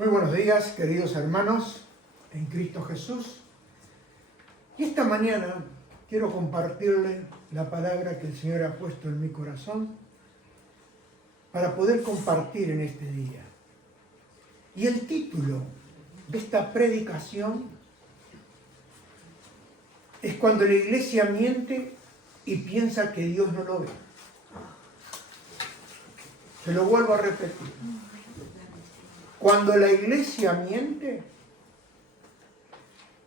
Muy buenos días, queridos hermanos en Cristo Jesús. Y esta mañana quiero compartirle la palabra que el Señor ha puesto en mi corazón para poder compartir en este día. Y el título de esta predicación es cuando la iglesia miente y piensa que Dios no lo ve. Se lo vuelvo a repetir. Cuando la iglesia miente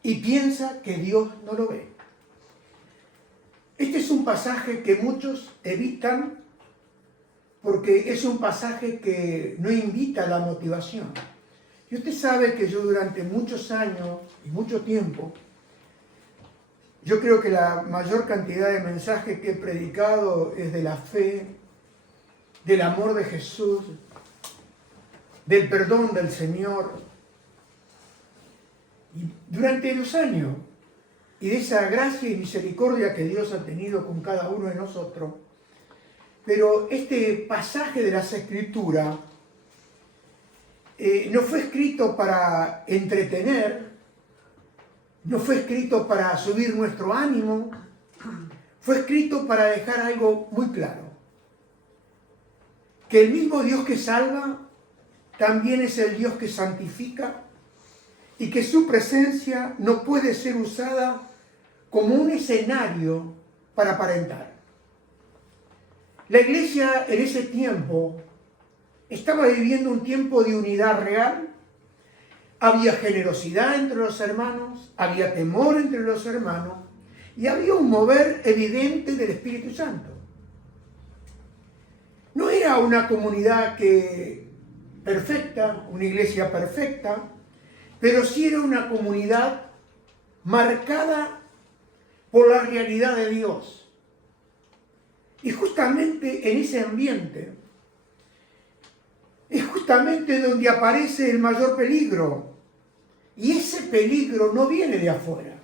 y piensa que Dios no lo ve. Este es un pasaje que muchos evitan porque es un pasaje que no invita a la motivación. Y usted sabe que yo durante muchos años y mucho tiempo, yo creo que la mayor cantidad de mensajes que he predicado es de la fe, del amor de Jesús, del perdón del Señor. Y durante los años, y de esa gracia y misericordia que Dios ha tenido con cada uno de nosotros, pero este pasaje de las Escrituras no fue escrito para entretener, no fue escrito para subir nuestro ánimo, fue escrito para dejar algo muy claro. Que el mismo Dios que salva también es el Dios que santifica y que su presencia no puede ser usada como un escenario para aparentar. La iglesia en ese tiempo estaba viviendo un tiempo de unidad real, había generosidad entre los hermanos, había temor entre los hermanos y había un mover evidente del Espíritu Santo. No era una comunidad perfecta, una iglesia perfecta, pero sí era una comunidad marcada por la realidad de Dios. Y justamente en ese ambiente es justamente donde aparece el mayor peligro. Y ese peligro no viene de afuera,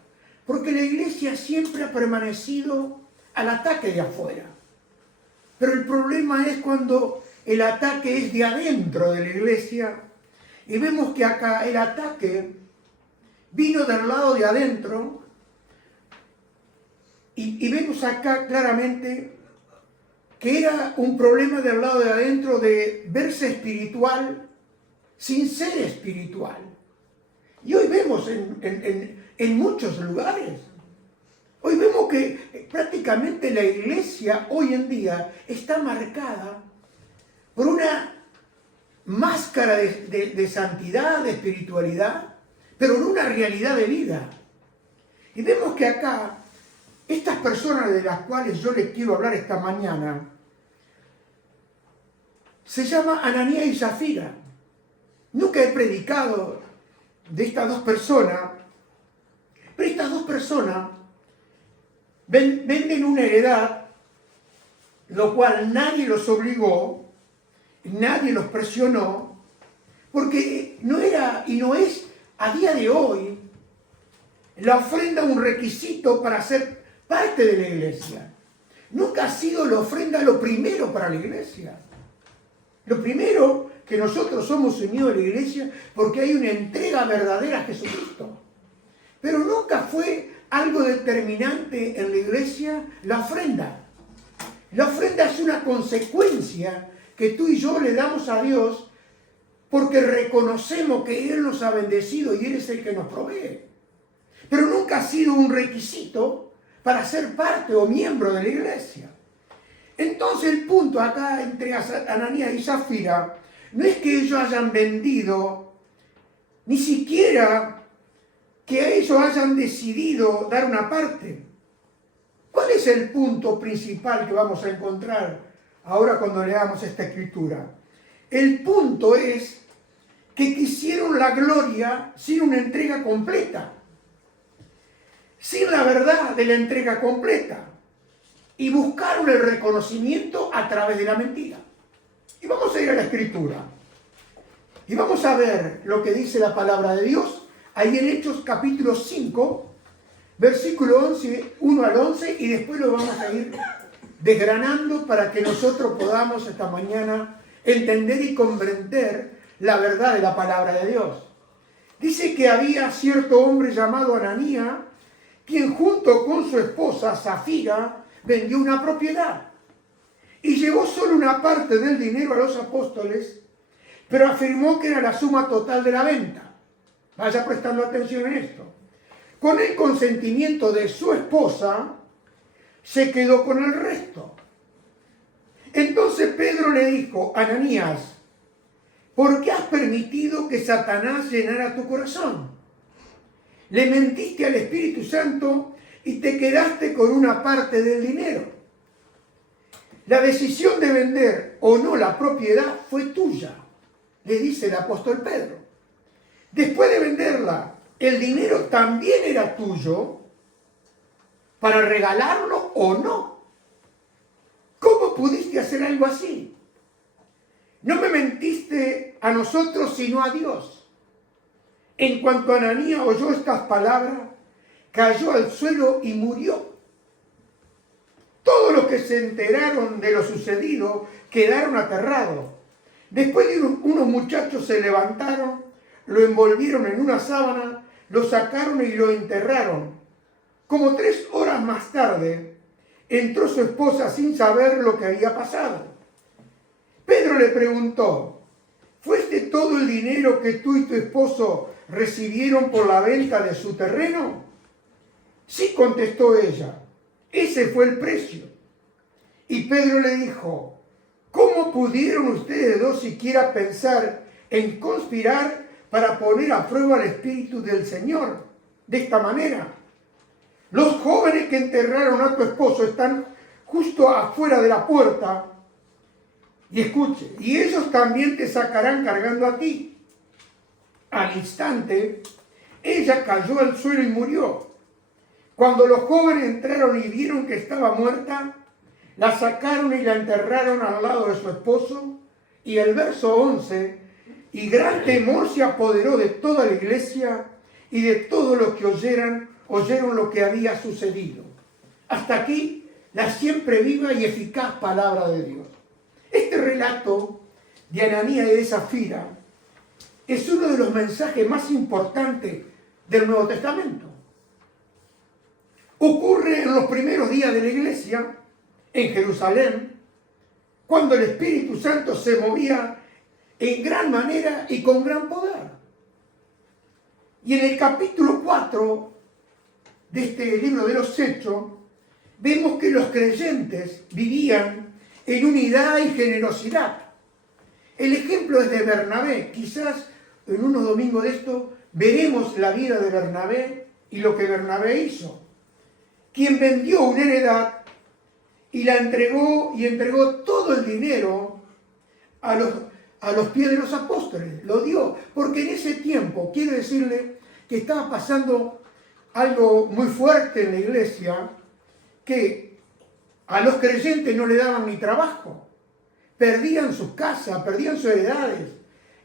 porque la iglesia siempre ha permanecido al ataque de afuera. Pero el problema es cuando el ataque es de adentro de la iglesia y vemos que acá el ataque vino del lado de adentro y vemos acá claramente que era un problema del lado de adentro de verse espiritual sin ser espiritual. Y hoy vemos en muchos lugares, hoy vemos que prácticamente la iglesia hoy en día está marcada por una máscara de santidad, de espiritualidad, pero en una realidad de vida. Y vemos que acá, estas personas de las cuales yo les quiero hablar esta mañana, se llama Ananías y Zafira. Nunca he predicado de estas dos personas, pero estas dos personas venden una heredad, lo cual nadie los obligó, nadie los presionó, porque no era y no es a día de hoy la ofrenda un requisito para ser parte de la iglesia. Nunca ha sido la ofrenda lo primero para la iglesia. Lo primero que nosotros somos unidos a la iglesia porque hay una entrega verdadera a Jesucristo. Pero nunca fue algo determinante en la iglesia la ofrenda. La ofrenda es una consecuencia que tú y yo le damos a Dios porque reconocemos que Él nos ha bendecido y Él es el que nos provee. Pero nunca ha sido un requisito para ser parte o miembro de la iglesia. Entonces el punto acá entre Ananías y Zafira no es que ellos hayan vendido, ni siquiera que ellos hayan decidido dar una parte. ¿Cuál es el punto principal que vamos a encontrar ahora cuando leamos esta escritura? El punto es que quisieron la gloria sin una entrega completa, sin la verdad de la entrega completa, y buscaron el reconocimiento a través de la mentira. Y vamos a ir a la escritura y vamos a ver lo que dice la palabra de Dios ahí en Hechos capítulo 5, versículo 1 al 11, y después lo vamos a ir desgranando para que nosotros podamos esta mañana entender y comprender la verdad de la palabra de Dios. Dice que había cierto hombre llamado Ananías, quien junto con su esposa Zafira vendió una propiedad y llevó solo una parte del dinero a los apóstoles, pero afirmó que era la suma total de la venta. Vaya prestando atención en esto. Con el consentimiento de su esposa, se quedó con el resto. Entonces Pedro le dijo: Ananías, ¿por qué has permitido que Satanás llenara tu corazón? Le mentiste al Espíritu Santo y te quedaste con una parte del dinero. La decisión de vender o no la propiedad fue tuya, le dice el apóstol Pedro. Después de venderla, el dinero también era tuyo para regalarlo o no. ¿Cómo pudiste hacer algo así? No me mentiste a nosotros, sino a Dios. En cuanto Ananías oyó estas palabras, cayó al suelo y murió. Todos los que se enteraron de lo sucedido quedaron aterrados. Después unos muchachos se levantaron, lo envolvieron en una sábana, lo sacaron y lo enterraron. Como 3 horas más tarde, entró su esposa sin saber lo que había pasado. Pedro le preguntó: ¿fue este todo el dinero que tú y tu esposo recibieron por la venta de su terreno? Sí, contestó ella, ese fue el precio. Y Pedro le dijo: ¿cómo pudieron ustedes dos siquiera pensar en conspirar para poner a prueba el Espíritu del Señor de esta manera? Los jóvenes que enterraron a tu esposo están justo afuera de la puerta. Y escuche, y ellos también te sacarán cargando a ti. Al instante, ella cayó al suelo y murió. Cuando los jóvenes entraron y vieron que estaba muerta, la sacaron y la enterraron al lado de su esposo. Y el verso 11, y gran temor se apoderó de toda la iglesia y de todos los que oyeron lo que había sucedido. Hasta aquí la siempre viva y eficaz palabra de Dios. Este relato de Ananías y de Zafira es uno de los mensajes más importantes del Nuevo Testamento. Ocurre en los primeros días de la iglesia, en Jerusalén, cuando el Espíritu Santo se movía en gran manera y con gran poder. Y en el capítulo 4 de este libro de los Hechos, vemos que los creyentes vivían en unidad y generosidad. El ejemplo es de Bernabé. Quizás en unos domingos de esto veremos la vida de Bernabé y lo que Bernabé hizo, quien vendió una heredad y la entregó todo el dinero a los pies de los apóstoles. Lo dio, porque en ese tiempo, quiero decirle que estaba pasando algo muy fuerte en la iglesia, que a los creyentes no le daban ni trabajo, perdían sus casas, perdían sus heredades.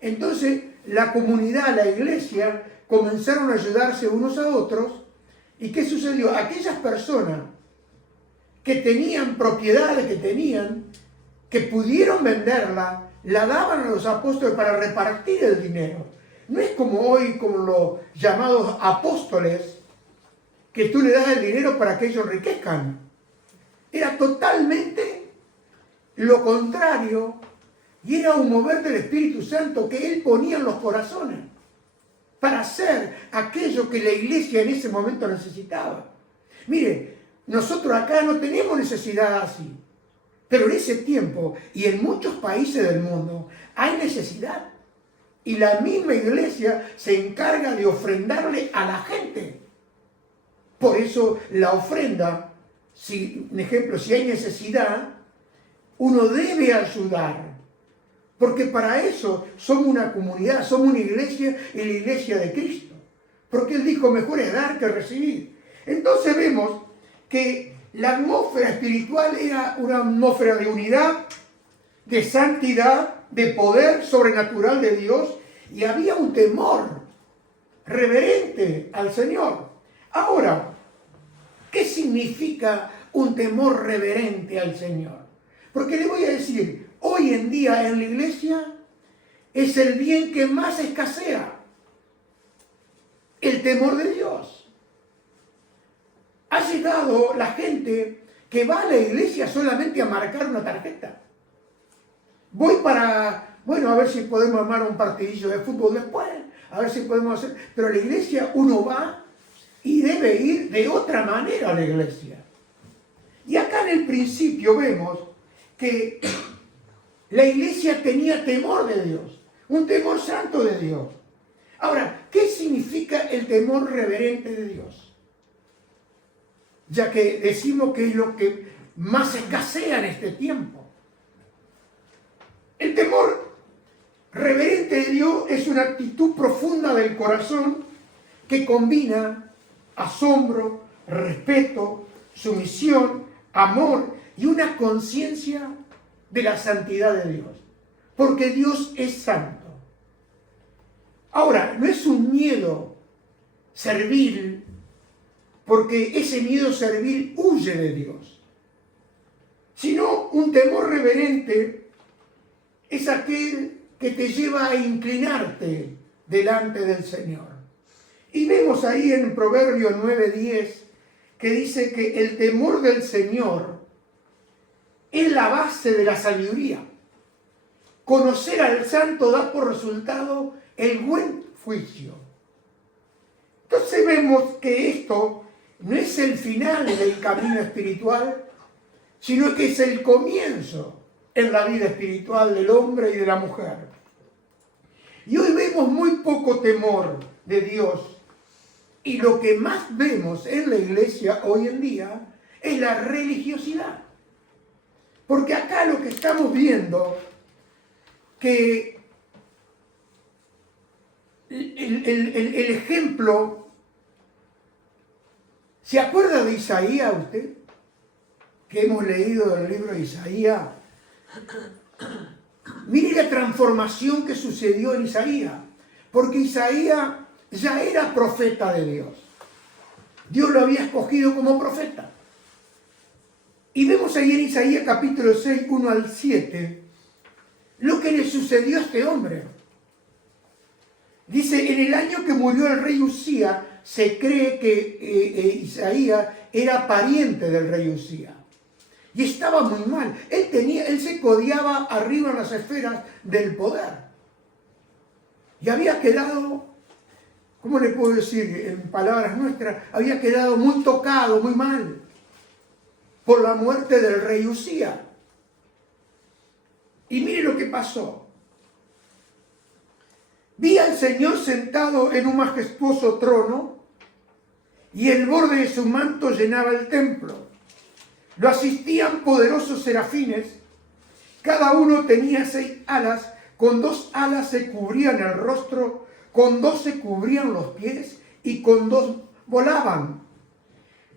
Entonces la comunidad, la iglesia, comenzaron a ayudarse unos a otros. ¿Y qué sucedió? Aquellas personas que tenían propiedades, que pudieron venderla, la daban a los apóstoles para repartir el dinero. No es como hoy, como los llamados apóstoles, que tú le das el dinero para que ellos enriquezcan. Era totalmente lo contrario, y era un mover del Espíritu Santo que Él ponía en los corazones para hacer aquello que la iglesia en ese momento necesitaba. Mire, nosotros acá no tenemos necesidad así, pero en ese tiempo y en muchos países del mundo hay necesidad. Y la misma iglesia se encarga de ofrendarle a la gente. Por eso la ofrenda, un ejemplo, si hay necesidad, uno debe ayudar. Porque para eso somos una comunidad, somos una iglesia y la iglesia de Cristo. Porque Él dijo, mejor es dar que recibir. Entonces vemos que la atmósfera espiritual era una atmósfera de unidad, de santidad, de poder sobrenatural de Dios, y había un temor reverente al Señor. Ahora, ¿qué significa un temor reverente al Señor? Porque le voy a decir, hoy en día en la iglesia es el bien que más escasea, el temor de Dios. Ha llegado la gente que va a la iglesia solamente a marcar una tarjeta. Voy para, a ver si podemos armar un partidillo de fútbol después, a ver si podemos hacer, pero a la iglesia uno va y debe ir de otra manera a la iglesia. Y acá en el principio vemos que la iglesia tenía temor de Dios, un temor santo de Dios. Ahora, ¿qué significa el temor reverente de Dios? Ya que decimos que es lo que más escasea en este tiempo. El temor reverente de Dios es una actitud profunda del corazón que combina asombro, respeto, sumisión, amor y una conciencia de la santidad de Dios. Porque Dios es santo. Ahora, no es un miedo servil, porque ese miedo servil huye de Dios, sino un temor reverente es aquel que te lleva a inclinarte delante del Señor. Y vemos ahí en Proverbios 9:10 que dice que el temor del Señor es la base de la sabiduría. Conocer al santo da por resultado el buen juicio. Entonces vemos que esto no es el final del camino espiritual, sino que es el comienzo en la vida espiritual del hombre y de la mujer. Y hoy vemos muy poco temor de Dios. Y lo que más vemos en la iglesia hoy en día es la religiosidad. Porque acá lo que estamos viendo, que el ejemplo, ¿se acuerda de Isaías usted? Que hemos leído el libro de Isaías. Mire la transformación que sucedió en Isaías, porque Isaías ya era profeta de Dios. Dios lo había escogido como profeta. Y vemos ahí en Isaías capítulo 6, 1 al 7, lo que le sucedió a este hombre. Dice, en el año que murió el rey Usías, se cree que Isaías era pariente del rey Usías. Y estaba muy mal. Él se codeaba arriba en las esferas del poder. Y había quedado, ¿cómo le puedo decir en palabras nuestras? Había quedado muy tocado, muy mal, por la muerte del rey Usías. Y mire lo que pasó. Vi al Señor sentado en un majestuoso trono, y el borde de su manto llenaba el templo. Lo asistían poderosos serafines, cada uno tenía 6 alas, con 2 alas se cubrían el rostro, con 2 se cubrían los pies y con 2 volaban.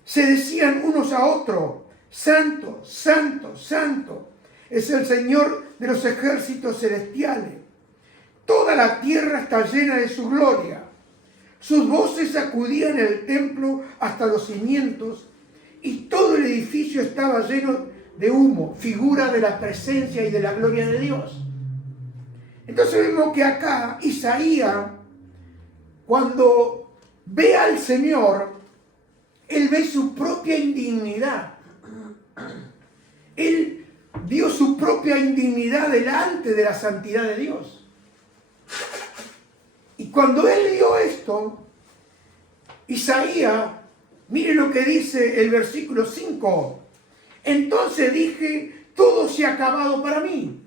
Se decían unos a otros, Santo, Santo, Santo, es el Señor de los ejércitos celestiales. Toda la tierra está llena de su gloria. Sus voces sacudían el templo hasta los cimientos, y todo el edificio estaba lleno de humo, figura de la presencia y de la gloria de Dios. Entonces vemos que acá Isaías, cuando ve al Señor, él ve su propia indignidad. Él vio su propia indignidad delante de la santidad de Dios. Y cuando él vio esto, Isaías, mire lo que dice el versículo 5. Entonces dije, todo se ha acabado para mí.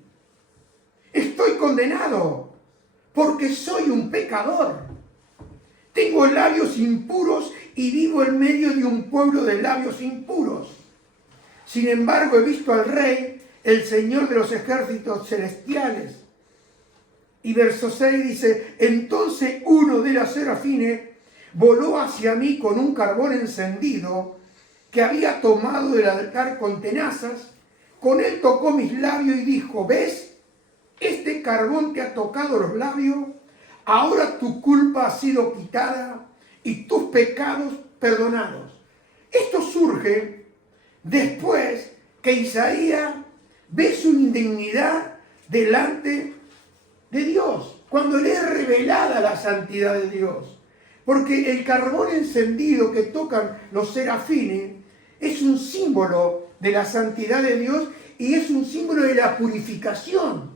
Estoy condenado, porque soy un pecador. Tengo labios impuros y vivo en medio de un pueblo de labios impuros. Sin embargo, he visto al Rey, el Señor de los ejércitos celestiales. Y verso 6 dice, entonces uno de los serafines voló hacia mí con un carbón encendido que había tomado del altar con tenazas. Con él tocó mis labios y dijo, ¿ves? Este carbón te ha tocado los labios. Ahora tu culpa ha sido quitada y tus pecados perdonados. Esto surge después que Isaías ve su indignidad delante de Dios, cuando le es revelada la santidad de Dios. Porque el carbón encendido que tocan los serafines es un símbolo de la santidad de Dios y es un símbolo de la purificación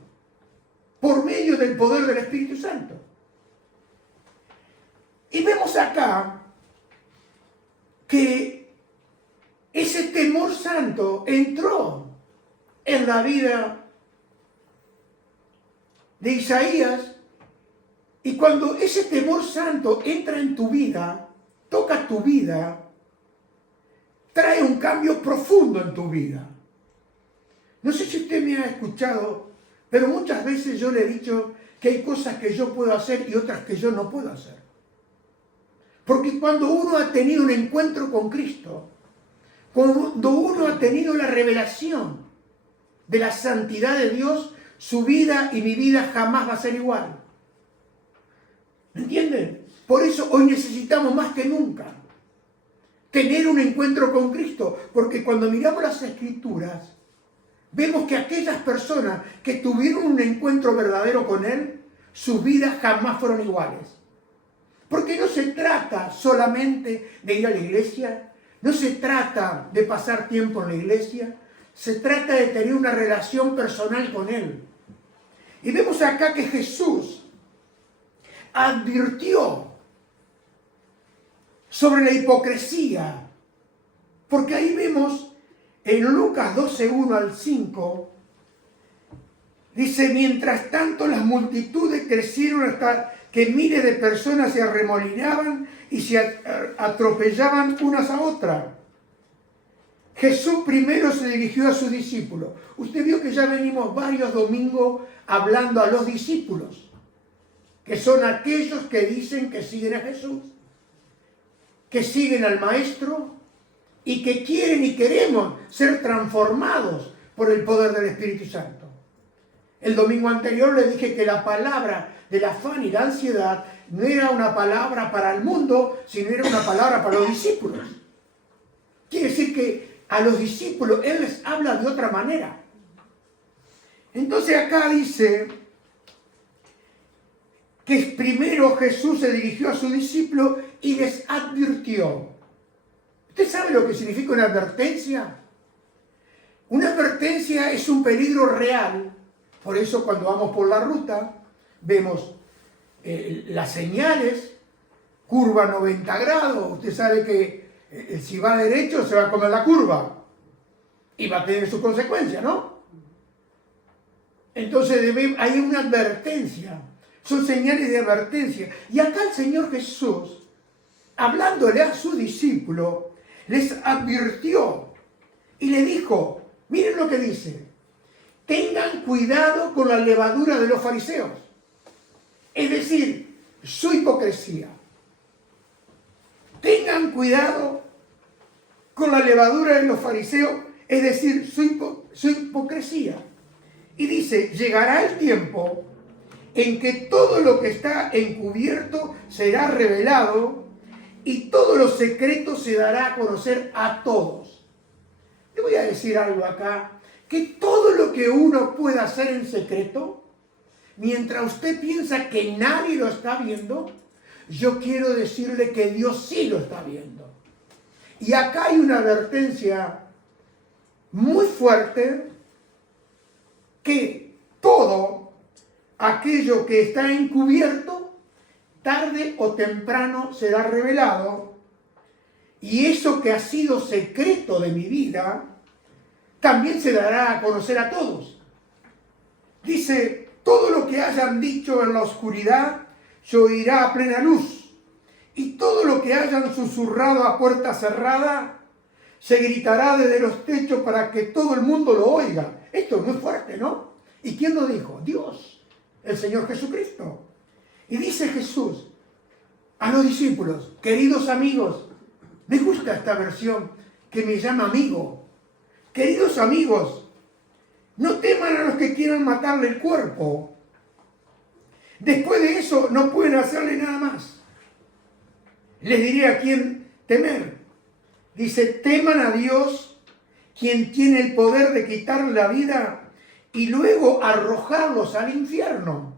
por medio del poder del Espíritu Santo. Y vemos acá que ese temor santo entró en la vida de Isaías, y cuando ese temor santo entra en tu vida, toca tu vida, trae un cambio profundo en tu vida. No sé si usted me ha escuchado, pero muchas veces yo le he dicho que hay cosas que yo puedo hacer y otras que yo no puedo hacer. Porque cuando uno ha tenido un encuentro con Cristo, cuando uno ha tenido la revelación de la santidad de Dios, su vida y mi vida jamás va a ser igual. ¿Me entienden? Por eso hoy necesitamos más que nunca tener un encuentro con Cristo, porque cuando miramos las Escrituras, vemos que aquellas personas que tuvieron un encuentro verdadero con Él, sus vidas jamás fueron iguales. Porque no se trata solamente de ir a la iglesia, no se trata de pasar tiempo en la iglesia, se trata de tener una relación personal con Él. Y vemos acá que Jesús advirtió sobre la hipocresía, porque ahí vemos en Lucas 12, 1 al 5, dice: mientras tanto las multitudes crecieron hasta que miles de personas se arremolinaban y se atropellaban unas a otras. Jesús primero se dirigió a sus discípulos. Usted vio que ya venimos varios domingos hablando a los discípulos, que son aquellos que dicen que siguen a Jesús, que siguen al Maestro y que quieren y queremos ser transformados por el poder del Espíritu Santo. El domingo anterior le dije que la palabra del afán y la ansiedad no era una palabra para el mundo, sino era una palabra para los discípulos. Quiere decir que a los discípulos Él les habla de otra manera. Entonces acá dice que primero Jesús se dirigió a sus discípulos y les advirtió. ¿Usted sabe lo que significa una advertencia? Una advertencia es un peligro real. Por eso cuando vamos por la ruta vemos las señales, curva 90 grados. Usted sabe que si va derecho se va a comer la curva y va a tener sus consecuencias, ¿no? Entonces hay una advertencia, son señales de advertencia. Y acá el Señor Jesús, hablándole a sus discípulos, les advirtió y le dijo, miren lo que dice: tengan cuidado con la levadura de los fariseos, es decir, su hipocresía. Tengan cuidado con la levadura de los fariseos, es decir, su hipocresía. Y dice, llegará el tiempo en que todo lo que está encubierto será revelado y todo lo secreto se dará a conocer a todos. Le voy a decir algo acá, que todo lo que uno pueda hacer en secreto, mientras usted piensa que nadie lo está viendo, yo quiero decirle que Dios sí lo está viendo. Y acá hay una advertencia muy fuerte, que todo aquello que está encubierto, tarde o temprano será revelado, y eso que ha sido secreto de mi vida, también se dará a conocer a todos. Dice, todo lo que hayan dicho en la oscuridad se oirá a plena luz, y todo lo que hayan susurrado a puerta cerrada se gritará desde los techos para que todo el mundo lo oiga. Esto es muy fuerte, ¿no? ¿Y quién lo dijo? Dios, el Señor Jesucristo. Y dice Jesús a los discípulos, queridos amigos, me gusta esta versión que me llama amigo. Queridos amigos, no teman a los que quieran matarle el cuerpo. Después de eso no pueden hacerle nada más. Les diré a quién temer. Dice, teman a Dios, quien tiene el poder de quitarle la vida y luego arrojarlos al infierno.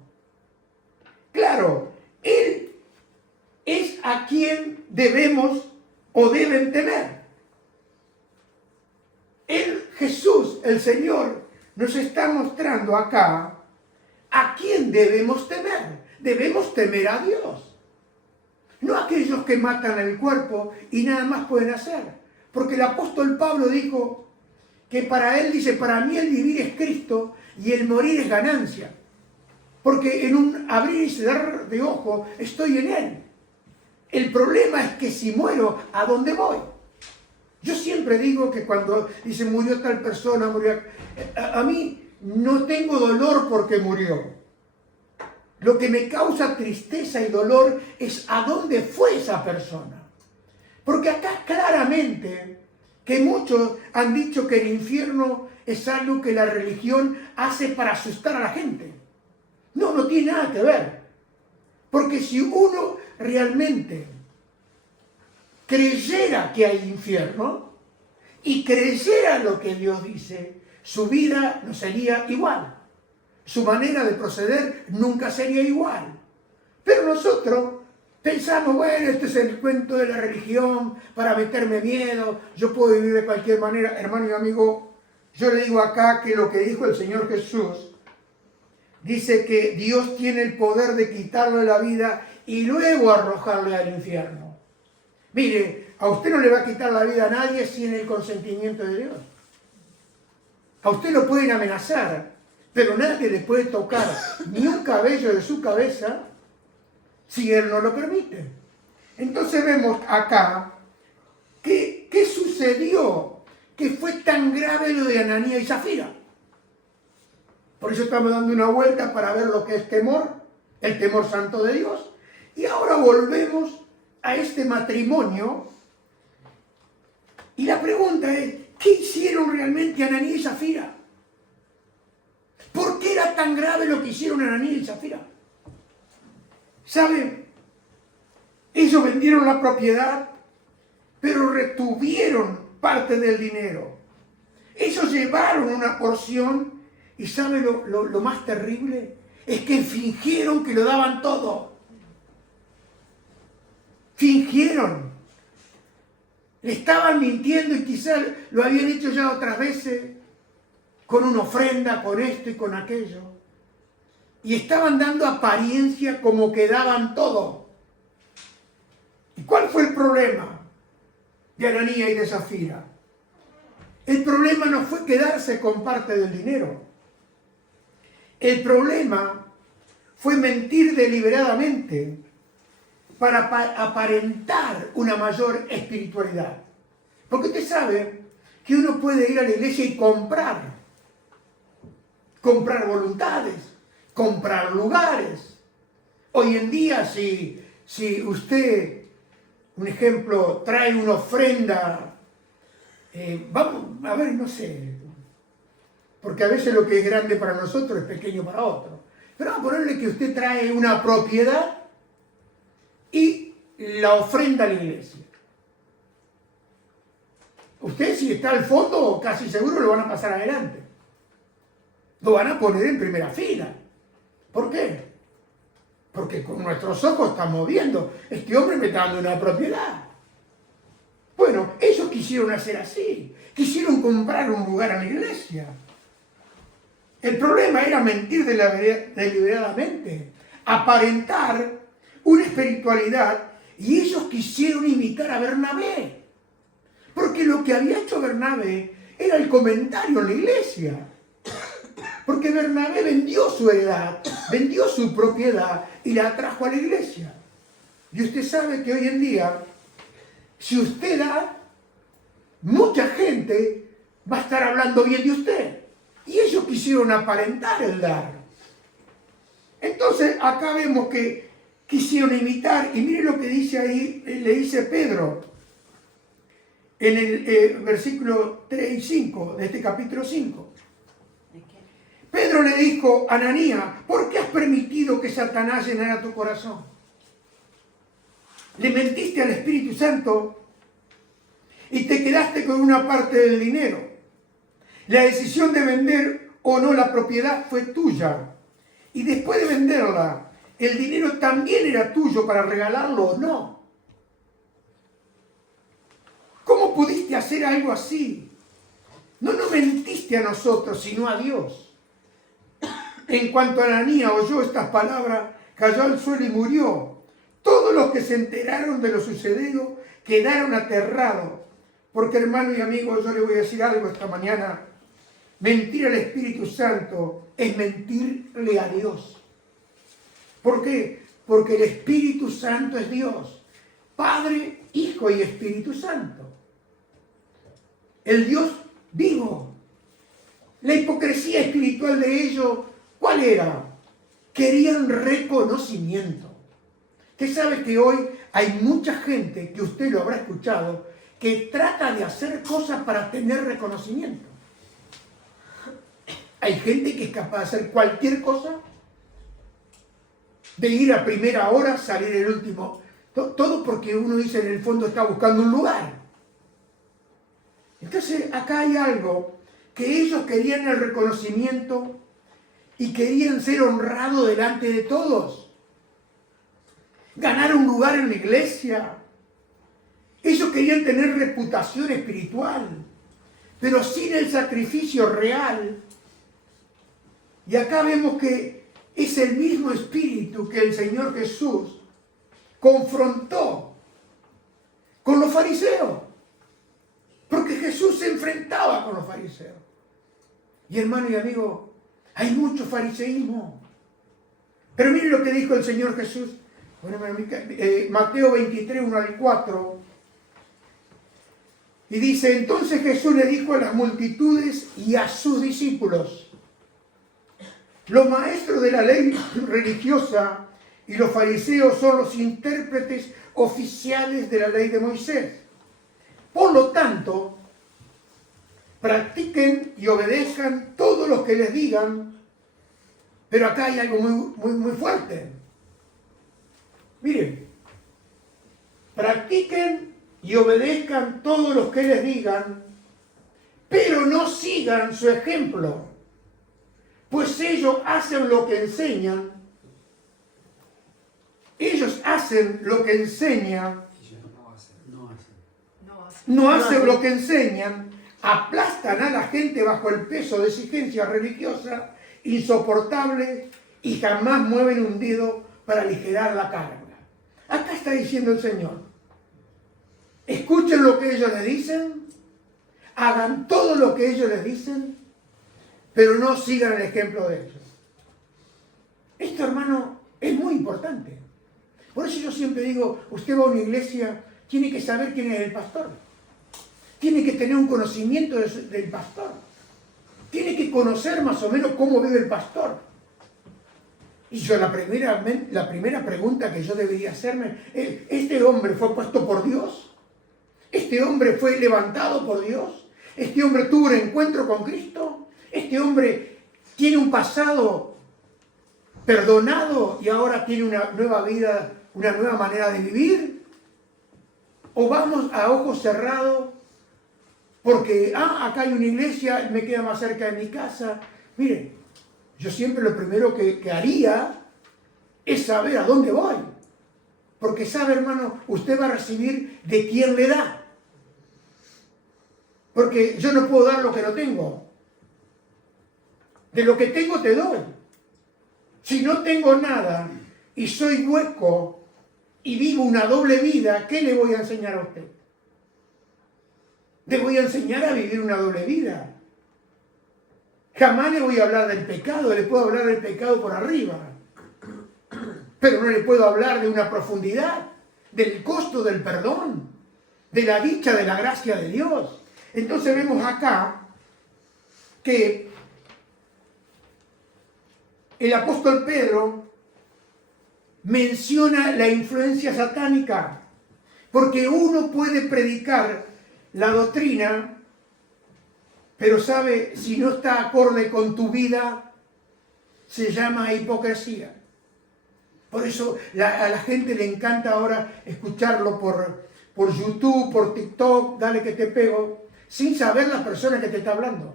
Claro, Él es a quien debemos o deben temer. Jesús, el Señor, nos está mostrando acá a quién debemos temer. Debemos temer a Dios. No a aquellos que matan el cuerpo y nada más pueden hacer. Porque el apóstol Pablo dijo que para él, dice, para mí el vivir es Cristo y el morir es ganancia. Porque en un abrir y cerrar de ojo estoy en Él. El problema es que si muero, ¿a dónde voy? Yo siempre digo que cuando dice murió tal persona, murió, a mí no tengo dolor porque murió. Lo que me causa tristeza y dolor es a dónde fue esa persona. Porque acá claramente que muchos han dicho que el infierno es algo que la religión hace para asustar a la gente. No, no tiene nada que ver. Porque si uno realmente creyera que hay infierno y creyera lo que Dios dice, su vida no sería igual. Su manera de proceder nunca sería igual. Pero nosotros pensamos, bueno, este es el cuento de la religión para meterme miedo, yo puedo vivir de cualquier manera. Hermano y amigo, yo le digo acá que lo que dijo el Señor Jesús, dice que Dios tiene el poder de quitarle la vida y luego arrojarle al infierno. Mire, a usted no le va a quitar la vida a nadie sin el consentimiento de Dios. A usted lo pueden amenazar, pero nadie le puede tocar ni un cabello de su cabeza si Él no lo permite. Entonces vemos acá que ¿qué sucedió? Que fue tan grave lo de Ananías y Zafira. Por eso estamos dando una vuelta para ver lo que es temor, el temor santo de Dios. Y ahora volvemos a este matrimonio. Y la pregunta es, ¿qué hicieron realmente Ananías y Zafira? ¿Por qué era tan grave lo que hicieron Ananías y Zafira? ¿Saben? Ellos vendieron la propiedad, pero retuvieron parte del dinero. Ellos llevaron una porción y ¿saben lo más terrible? Es que fingieron que lo daban todo. Fingieron. Le estaban mintiendo y quizás lo habían hecho ya otras veces con una ofrenda, con esto y con aquello. Y estaban dando apariencia como que daban todo. ¿Y cuál fue el problema de Ananías y de Zafira? El problema no fue quedarse con parte del dinero. El problema fue mentir deliberadamente para aparentar una mayor espiritualidad. Porque usted sabe que uno puede ir a la iglesia y comprar voluntades, comprar lugares. Hoy en día, si usted, un ejemplo, trae una ofrenda, vamos a ver, no sé, porque a veces lo que es grande para nosotros es pequeño para otro. Pero vamos a ponerle que usted trae una propiedad y la ofrenda a la iglesia. Usted, si está al fondo, casi seguro lo van a pasar adelante. Lo van a poner en primera fila. ¿Por qué? Porque con nuestros ojos estamos viendo, este hombre me está dando una propiedad. Bueno, ellos quisieron hacer así. Quisieron comprar un lugar a la iglesia. El problema era mentir deliberadamente, aparentar una espiritualidad, y ellos quisieron imitar a Bernabé. Porque lo que había hecho Bernabé era el comentario en la iglesia. Porque Bernabé vendió su heredad, vendió su propiedad y la trajo a la iglesia. Y usted sabe que hoy en día, si usted da, mucha gente va a estar hablando bien de usted. Y ellos quisieron aparentar el dar. Entonces acá vemos que quisieron imitar, y mire lo que dice ahí, le dice Pedro, en el versículo 3 y 5 de este capítulo 5. Pedro le dijo a Ananías, ¿por qué has permitido que Satanás llenara tu corazón? Le mentiste al Espíritu Santo y te quedaste con una parte del dinero. La decisión de vender o no la propiedad fue tuya. Y después de venderla el dinero también era tuyo para regalarlo o no. ¿Cómo pudiste hacer algo así? No nos mentiste a nosotros, sino a Dios. En cuanto Ananías oyó estas palabras, cayó al suelo y murió. Todos los que se enteraron de lo sucedido quedaron aterrados. Porque, hermano y amigo, yo le voy a decir algo esta mañana. Mentir al Espíritu Santo es mentirle a Dios. ¿Por qué? Porque el Espíritu Santo es Dios. Padre, Hijo y Espíritu Santo. El Dios vivo. La hipocresía espiritual de ellos, ¿cuál era? Querían reconocimiento. Usted sabe que hoy hay mucha gente, que usted lo habrá escuchado, que trata de hacer cosas para tener reconocimiento. Hay gente que es capaz de hacer cualquier cosa, de ir a primera hora, salir el último. Todo porque uno dice en el fondo está buscando un lugar. Entonces acá hay algo que ellos querían el reconocimiento y querían ser honrados delante de todos. Ganar un lugar en la iglesia. Ellos querían tener reputación espiritual, pero sin el sacrificio real. Y acá vemos que es el mismo espíritu que el Señor Jesús confrontó con los fariseos. Porque Jesús se enfrentaba con los fariseos. Y hermano y amigo, hay mucho fariseísmo. Pero miren lo que dijo el Señor Jesús. Bueno, Mateo 23, 1 al 4. Y dice, entonces Jesús le dijo a las multitudes y a sus discípulos: los maestros de la ley religiosa y los fariseos son los intérpretes oficiales de la ley de Moisés. Por lo tanto, practiquen y obedezcan todo lo que les digan. Pero acá hay algo muy fuerte. Miren, practiquen y obedezcan todo lo que les digan, pero no sigan su ejemplo, pues ellos hacen lo que enseñan. Ellos hacen lo que enseñan. No hacen lo que enseñan, aplastan a la gente bajo el peso de exigencias religiosas insoportables y jamás mueven un dedo para aligerar la carga. Acá está diciendo el Señor: escuchen lo que ellos les dicen, hagan todo lo que ellos les dicen, pero no sigan el ejemplo de ellos. Esto, hermano, es muy importante. Por eso yo siempre digo, usted va a una iglesia, tiene que saber quién es el pastor. Tiene que tener un conocimiento del pastor. Tiene que conocer más o menos cómo vive el pastor. Y yo la primera pregunta que yo debería hacerme es, ¿este hombre fue puesto por Dios? ¿Este hombre fue levantado por Dios? ¿Este hombre tuvo un encuentro con Cristo? ¿Este hombre tiene un pasado perdonado y ahora tiene una nueva vida, una nueva manera de vivir? ¿O vamos a ojos cerrados porque, acá hay una iglesia, me queda más cerca de mi casa? Miren, yo siempre lo primero que haría es saber a dónde voy. Porque sabe, hermano, usted va a recibir de quien le da. Porque yo no puedo dar lo que no tengo. De lo que tengo te doy. Si no tengo nada y soy hueco y vivo una doble vida, ¿qué le voy a enseñar a usted? Le voy a enseñar a vivir una doble vida. Jamás le voy a hablar del pecado, le puedo hablar del pecado por arriba. Pero no le puedo hablar de una profundidad, del costo del perdón, de la dicha de la gracia de Dios. Entonces vemos acá que el apóstol Pedro menciona la influencia satánica, porque uno puede predicar la doctrina, pero sabe, si no está acorde con tu vida, se llama hipocresía. Por eso a la gente le encanta ahora escucharlo por YouTube, por TikTok, dale que te pego, sin saber la persona que te está hablando.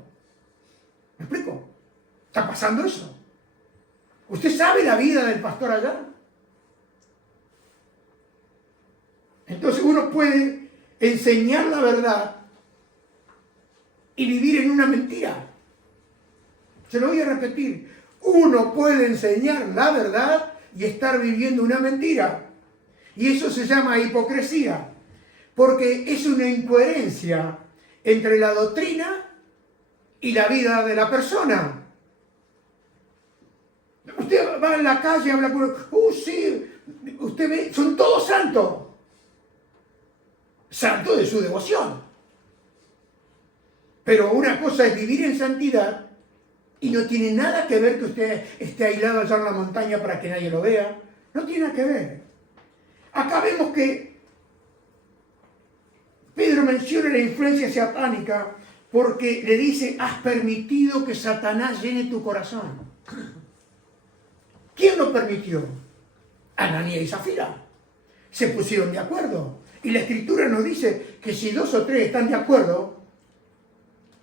¿Me explico? ¿Está pasando eso? ¿Usted sabe la vida del pastor allá? uno puede enseñar la verdad y vivir en una mentira. Se lo voy a repetir. Uno puede enseñar la verdad y estar viviendo una mentira. Y eso se llama hipocresía, porque es una incoherencia entre la doctrina y la vida de la persona. Usted va en la calle y habla con... sí, usted ve, son todos santos. Santos de su devoción. Pero una cosa es vivir en santidad y no tiene nada que ver que usted esté aislado allá en la montaña para que nadie lo vea. No tiene nada que ver. Acá vemos que Pedro menciona la influencia satánica porque le dice, has permitido que Satanás llene tu corazón. ¿Quién lo permitió? Ananías y Zafira. Se pusieron de acuerdo. Y la Escritura nos dice que si 2 o 3 están de acuerdo,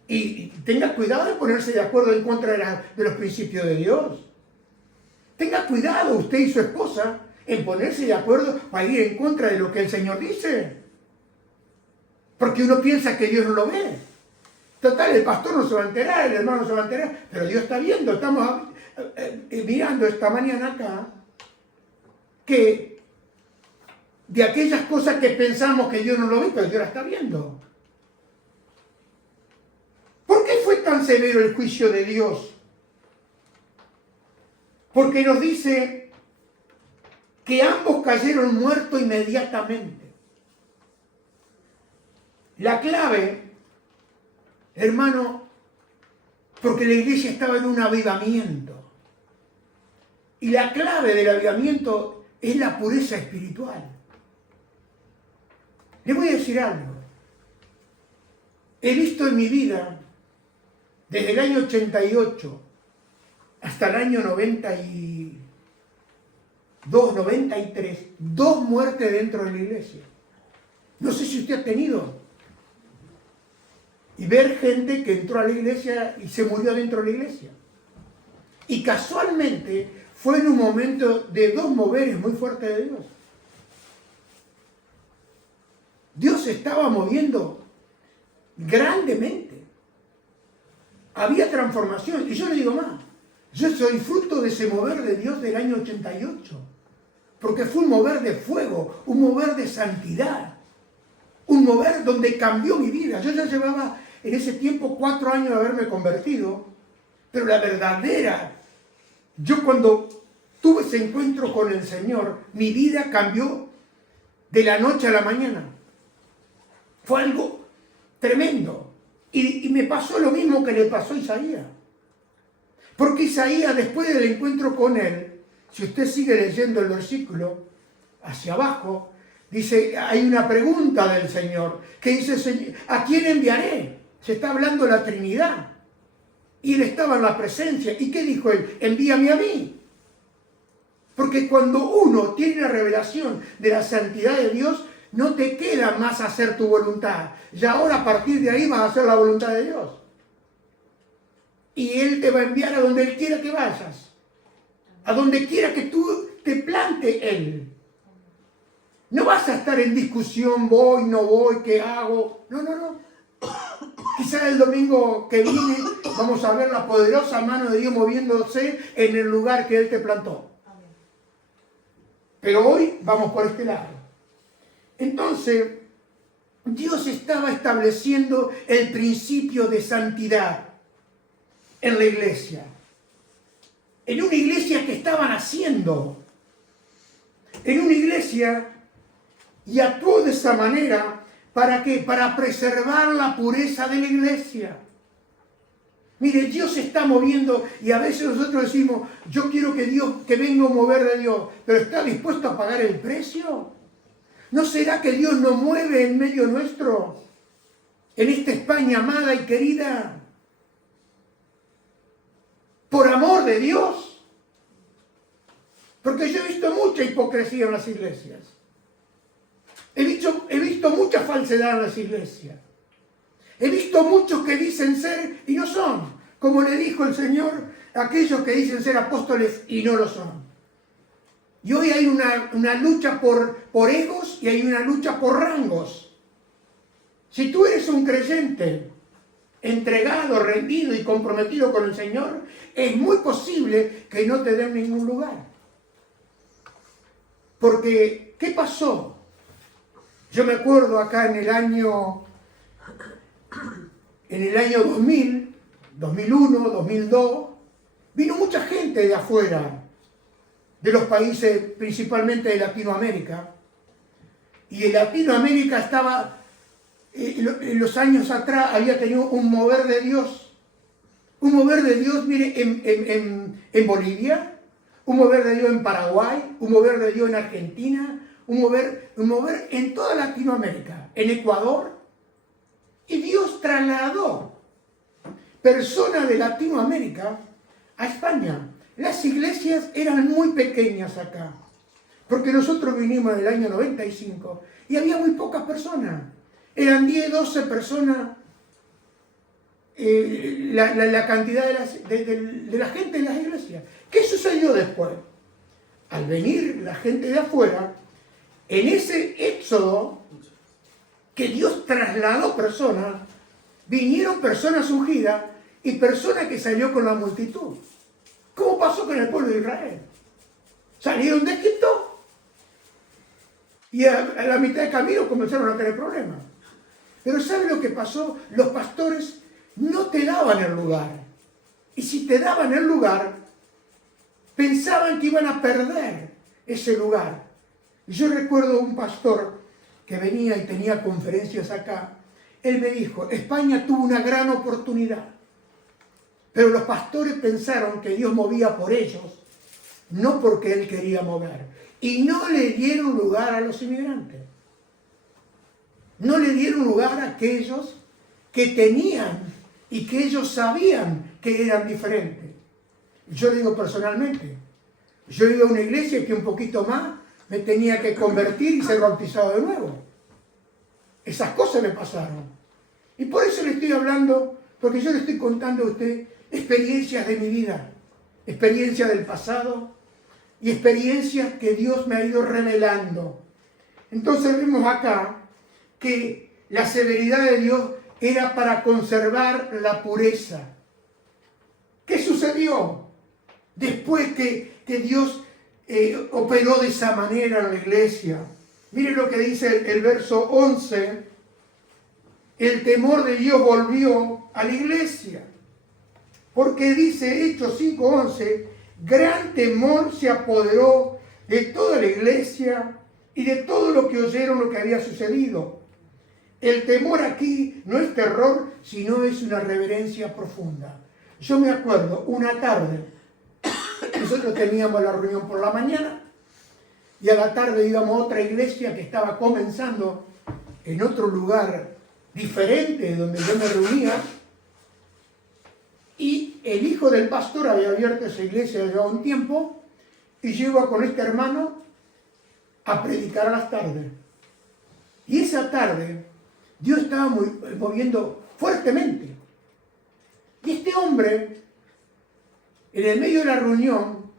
y tenga cuidado de ponerse de acuerdo en contra de los principios de Dios. Tenga cuidado usted y su esposa en ponerse de acuerdo para ir en contra de lo que el Señor dice. Porque uno piensa que Dios no lo ve. Total, el pastor no se va a enterar, el hermano no se va a enterar, pero Dios está viendo. Estamos mirando esta mañana acá que de aquellas cosas que pensamos que Dios no lo ve, pero Dios la está viendo. ¿Por qué fue tan severo el juicio de Dios? Porque nos dice que ambos cayeron muertos inmediatamente. La clave, hermano, porque la iglesia estaba en un avivamiento. Y la clave del avivamiento es la pureza espiritual. Le voy a decir algo. He visto en mi vida, desde el año 88 hasta el año 92, 93, 2 muertes dentro de la iglesia. No sé si usted ha tenido. Y ver gente que entró a la iglesia y se murió dentro de la iglesia. Y casualmente fue en un momento de 2 moveres muy fuertes de Dios. Dios se estaba moviendo grandemente. Había transformación. Y yo le digo más. Yo soy fruto de ese mover de Dios del año 88. Porque fue un mover de fuego, un mover de santidad. Un mover donde cambió mi vida. Yo ya llevaba en ese tiempo 4 años de haberme convertido. Pero la verdadera, yo cuando tuve ese encuentro con el Señor, mi vida cambió de la noche a la mañana. Fue algo tremendo. Y me pasó lo mismo que le pasó a Isaías. Porque Isaías, después del encuentro con él, si usted sigue leyendo el versículo, hacia abajo, dice, hay una pregunta del Señor, que dice, ¿a quién enviaré? Se está hablando de la Trinidad. Y él estaba en la presencia. ¿Y qué dijo él? Envíame a mí. Porque cuando uno tiene la revelación de la santidad de Dios, no te queda más hacer tu voluntad. Y ahora a partir de ahí vas a hacer la voluntad de Dios. Y Él te va a enviar a donde Él quiera que vayas. A donde quiera que tú te plante Él. No vas a estar en discusión, voy, no voy, ¿qué hago? No, no, no. Quizás el domingo que viene vamos a ver la poderosa mano de Dios moviéndose en el lugar que Él te plantó. Pero hoy vamos por este lado. Entonces, Dios estaba estableciendo el principio de santidad en la iglesia. En una iglesia que estaba naciendo. En una iglesia, y actuó de esa manera, ¿para qué? Para preservar la pureza de la iglesia. Mire, Dios se está moviendo y a veces nosotros decimos, yo quiero que venga un mover de Dios, pero ¿está dispuesto a pagar el precio? ¿No será que Dios nos mueve en medio nuestro? En esta España amada y querida. Por amor de Dios. Porque yo he visto mucha hipocresía en las iglesias. He visto mucha falsedad en las iglesias. He visto muchos que dicen ser y no son. Como le dijo el Señor, aquellos que dicen ser apóstoles y no lo son. Y hoy hay una lucha por egos y hay una lucha por rangos. Si tú eres un creyente entregado, rendido y comprometido con el Señor, es muy posible que no te den ningún lugar. Porque, ¿qué pasó? Yo me acuerdo acá en el año 2000, 2001, 2002, vino mucha gente de afuera, de los países principalmente de Latinoamérica. Y en Latinoamérica estaba, en los años atrás, había tenido un mover de Dios. Un mover de Dios, mire, en Bolivia, un mover de Dios en Paraguay, un mover de Dios en Argentina, un mover en toda Latinoamérica, en Ecuador. Y Dios trasladó personas de Latinoamérica a España. Las iglesias eran muy pequeñas acá, porque nosotros vinimos en el año 95 y había muy pocas personas. Eran 10, 12 personas la cantidad de la gente en las iglesias. ¿Qué sucedió después? Al venir la gente de afuera, en ese éxodo que Dios trasladó personas, vinieron personas ungidas y personas que salió con la multitud. ¿Cómo pasó con el pueblo de Israel? Salieron de Egipto y a la mitad del camino comenzaron a tener problemas. Pero ¿sabe lo que pasó? Los pastores no te daban el lugar. Y si te daban el lugar, pensaban que iban a perder ese lugar. Yo recuerdo un pastor que venía y tenía conferencias acá. Él me dijo, España tuvo una gran oportunidad, pero los pastores pensaron que Dios movía por ellos, no porque Él quería mover. Y no le dieron lugar a los inmigrantes. No le dieron lugar a aquellos que tenían y que ellos sabían que eran diferentes. Yo digo personalmente, yo iba a una iglesia que un poquito más me tenía que convertir y ser bautizado de nuevo. Esas cosas me pasaron. Y por eso le estoy hablando, porque yo le estoy contando a usted experiencias de mi vida, experiencias del pasado y experiencias que Dios me ha ido revelando. Entonces vemos acá que la severidad de Dios era para conservar la pureza. ¿Qué sucedió? Después que Dios operó de esa manera en la iglesia. Miren lo que dice el verso 11. El temor de Dios volvió a la iglesia. Porque dice Hechos 5:11, gran temor se apoderó de toda la iglesia y de todo lo que oyeron lo que había sucedido. El temor aquí no es terror, sino es una reverencia profunda. Yo me acuerdo, una tarde, nosotros teníamos la reunión por la mañana y a la tarde íbamos a otra iglesia que estaba comenzando en otro lugar diferente de donde yo me reunía, y el hijo del pastor había abierto esa iglesia ya un tiempo y yo iba con este hermano a predicar a las tardes. Y esa tarde Dios estaba moviendo fuertemente. Y este hombre, en el medio de la reunión,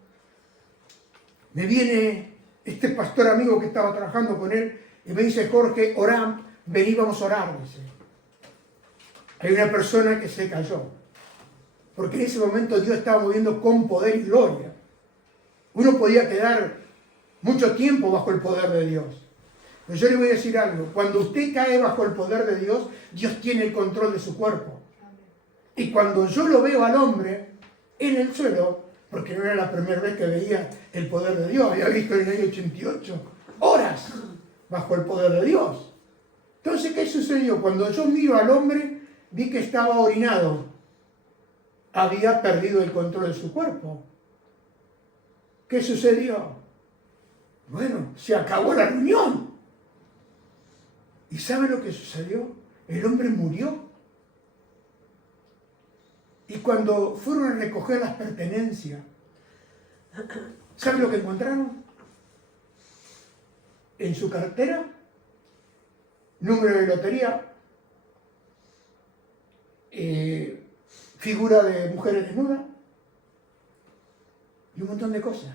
me viene este pastor amigo que estaba trabajando con él y me dice, Jorge, orá, vení, vamos a orar, dice. Hay una persona que se cayó, porque en ese momento Dios estaba moviendo con poder y gloria. Uno podía quedar mucho tiempo bajo el poder de Dios. Pero yo le voy a decir algo, cuando usted cae bajo el poder de Dios, Dios tiene el control de su cuerpo. Y cuando yo lo veo al hombre en el suelo, porque no era la primera vez que veía el poder de Dios, había visto en el año 88 horas bajo el poder de Dios. Entonces, ¿qué sucedió? Cuando yo miro al hombre, vi que estaba orinado. Había perdido el control de su cuerpo. ¿Qué sucedió? Bueno, se acabó la reunión. ¿Y sabe lo que sucedió? El hombre murió. Y cuando fueron a recoger las pertenencias, ¿sabe lo que encontraron? En su cartera, número de lotería, figura de mujeres desnudas y un montón de cosas.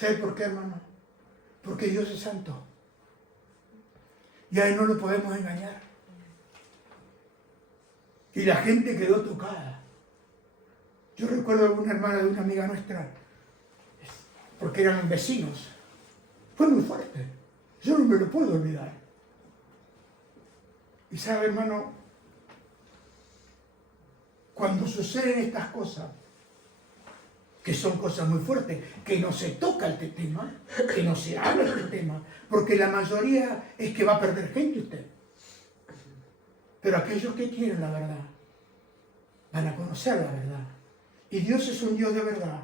¿Sabe por qué, hermano? Porque Dios es santo. Y a Él no lo podemos engañar. Y la gente quedó tocada. Yo recuerdo a una hermana de una amiga nuestra, porque eran vecinos. Fue muy fuerte. Yo no me lo puedo olvidar. Y sabe, hermano, cuando suceden estas cosas, que son cosas muy fuertes, que no se toca este tema, que no se habla de este tema, porque la mayoría es que va a perder gente usted. Pero aquellos que quieren la verdad, van a conocer la verdad. Y Dios es un Dios de verdad.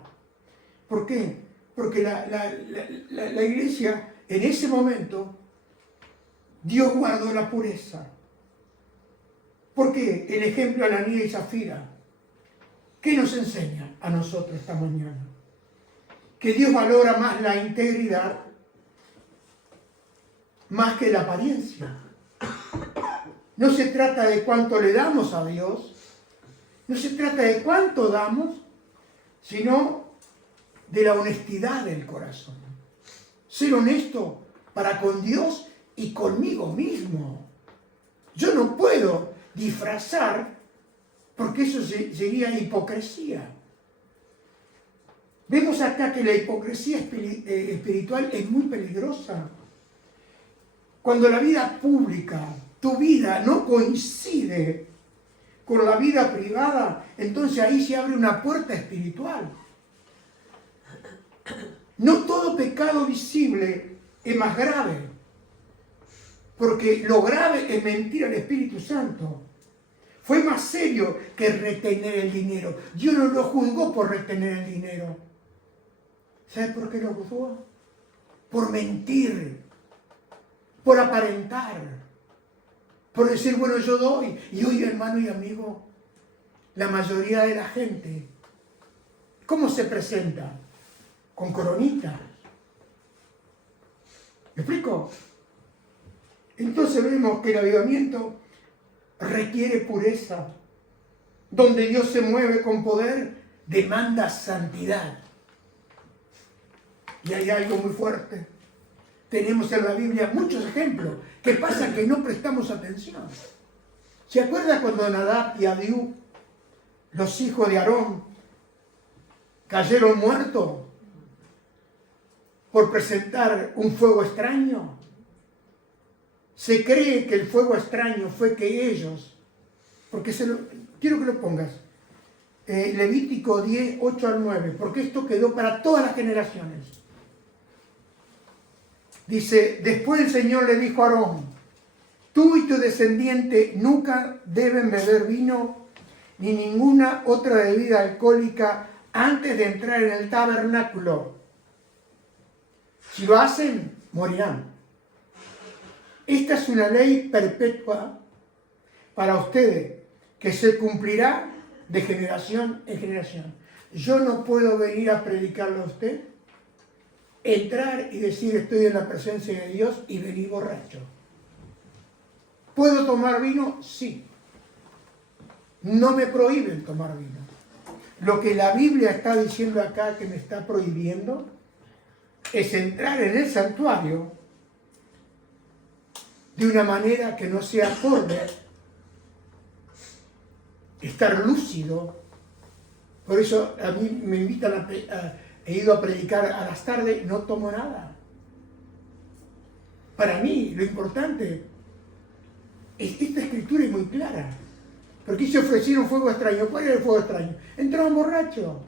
¿Por qué? Porque la iglesia, en ese momento, Dios guardó la pureza. ¿Por qué? El ejemplo de Ananías y Zafira. ¿Qué nos enseña a nosotros esta mañana? Que Dios valora más la integridad más que la apariencia. No se trata de cuánto le damos a Dios, no se trata de cuánto damos, sino de la honestidad del corazón. Ser honesto para con Dios y conmigo mismo. Yo no puedo disfrazar, porque eso sería hipocresía. Vemos acá que la hipocresía espiritual es muy peligrosa. Cuando la vida pública, tu vida, no coincide con la vida privada, entonces ahí se abre una puerta espiritual. No todo pecado visible es más grave, porque lo grave es mentir al Espíritu Santo. Fue más serio que retener el dinero. Dios no lo juzgó por retener el dinero. ¿Sabe por qué lo juzgó? Por mentir, por aparentar, por decir, bueno, yo doy. Y hoy, hermano y amigo, la mayoría de la gente, ¿cómo se presenta? Con coronitas. ¿Me explico? Entonces vemos que el avivamiento requiere pureza. Donde Dios se mueve con poder, demanda santidad. Y hay algo muy fuerte. Tenemos en la Biblia muchos ejemplos. ¿Qué pasa? Que no prestamos atención. ¿Se acuerda cuando Nadab y Abiú, los hijos de Aarón, cayeron muertos por presentar un fuego extraño? Se cree que el fuego extraño fue que ellos, porque quiero que lo pongas, Levítico 10, 8 al 9, porque esto quedó para todas las generaciones. Dice, después el Señor le dijo a Aarón, tú y tu descendiente nunca deben beber vino ni ninguna otra bebida alcohólica antes de entrar en el tabernáculo. Si lo hacen, morirán. Esta es una ley perpetua para ustedes, que se cumplirá de generación en generación. Yo no puedo venir a predicarle a usted, entrar y decir estoy en la presencia de Dios y venir borracho. ¿Puedo tomar vino? Sí. No me prohíben tomar vino. Lo que la Biblia está diciendo acá que me está prohibiendo es entrar en el santuario de una manera que no sea acorde, estar lúcido. Por eso a mí me invitan he ido a predicar a las tardes y no tomo nada. Para mí lo importante es que esta escritura es muy clara. Porque se ofrecieron fuego extraño. ¿Cuál era el fuego extraño? Entraban borrachos.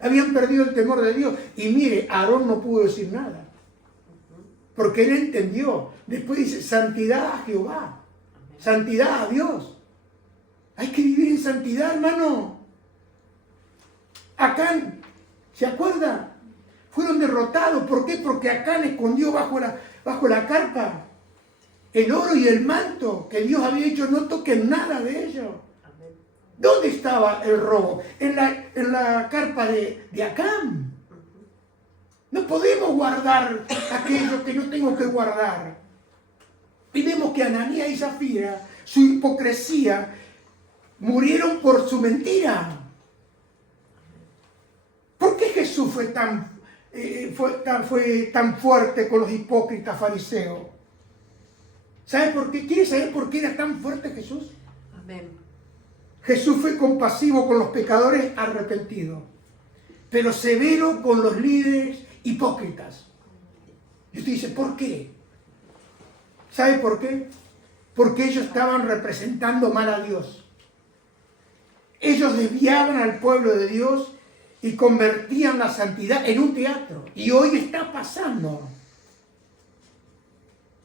Habían perdido el temor de Dios. Y mire, Aarón no pudo decir nada. Porque él entendió. Después dice, santidad a Jehová. Santidad a Dios. Hay que vivir en santidad, hermano. Acán, ¿se acuerda? Fueron derrotados. ¿Por qué? Porque Acán escondió bajo la carpa el oro y el manto que Dios había dicho, no toquen nada de ello. ¿Dónde estaba el robo? En la carpa de Acán. No podemos guardar aquello que no tengo que guardar. Y vemos que Ananías y Zafira, su hipocresía, murieron por su mentira. ¿Por qué Jesús fue tan fue tan fuerte con los hipócritas fariseos? ¿Sabe por qué? ¿Quiere saber por qué era tan fuerte Jesús? Amén. Jesús fue compasivo con los pecadores arrepentidos, pero severo con los líderes hipócritas. Y usted dice, ¿por qué? ¿Sabe por qué? Porque ellos estaban representando mal a Dios. Ellos desviaban al pueblo de Dios y convertían la santidad en un teatro. Y hoy está pasando.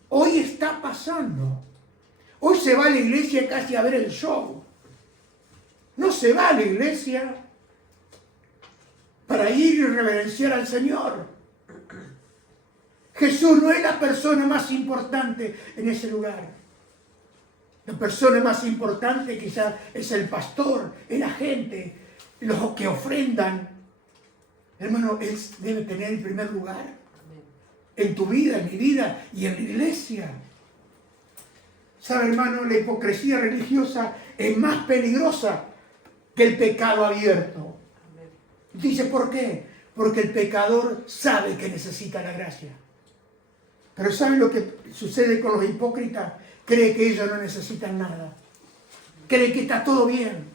Hoy está pasando. Hoy se va a la iglesia casi a ver el show. No se va a la iglesia para ir y reverenciar al Señor. Jesús no es la persona más importante en ese lugar. La persona más importante quizás es el pastor, es la gente, los que ofrendan. Hermano, Él debe tener el primer lugar en tu vida, en mi vida y en la iglesia. ¿Sabe, hermano? La hipocresía religiosa es más peligrosa que el pecado abierto. Dice, ¿por qué? Porque el pecador sabe que necesita la gracia. Pero ¿saben lo que sucede con los hipócritas? Creen que ellos no necesitan nada. Creen que está todo bien.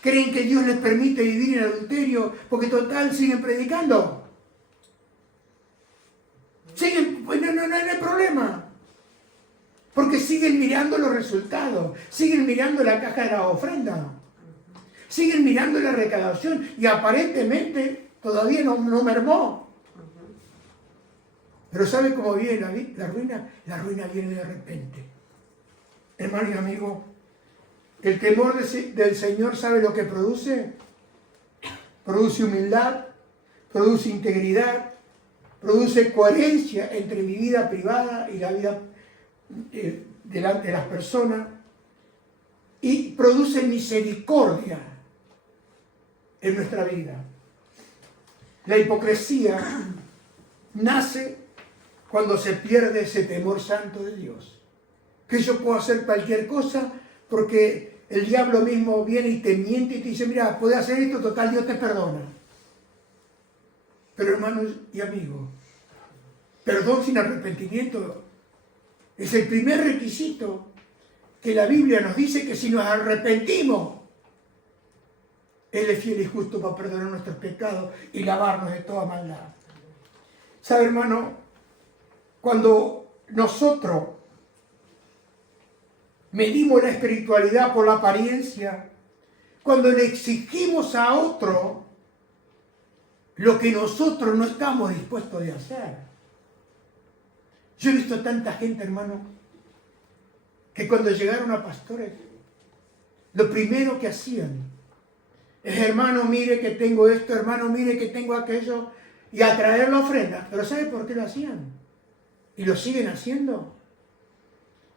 Creen que Dios les permite vivir en adulterio porque total siguen predicando. Siguen, pues no hay problema. Porque siguen mirando los resultados. Siguen mirando la caja de la ofrenda. Siguen mirando la recaudación y aparentemente todavía no mermó. Pero ¿sabe cómo viene la ruina? La ruina viene de repente. Hermano y amigo, el temor del Señor, ¿sabe lo que produce? Produce humildad, produce integridad, produce coherencia entre mi vida privada y la vida delante de las personas, y produce misericordia en nuestra vida. La hipocresía nace cuando se pierde ese temor santo de Dios. Que yo puedo hacer cualquier cosa porque el diablo mismo viene y te miente y te dice, mira, puedes hacer esto, total, Dios te perdona. Pero hermanos y amigos, perdón sin arrepentimiento es el primer requisito que la Biblia nos dice, que si nos arrepentimos, Él es fiel y justo para perdonar nuestros pecados y lavarnos de toda maldad. ¿Sabe, hermano? Cuando nosotros medimos la espiritualidad por la apariencia, cuando le exigimos a otro lo que nosotros no estamos dispuestos de hacer. Yo he visto tanta gente, hermano, que cuando llegaron a pastores, lo primero que hacían es, hermano, mire que tengo esto, hermano, mire que tengo aquello, y a traer la ofrenda. Pero ¿sabe por qué lo hacían? Y lo siguen haciendo.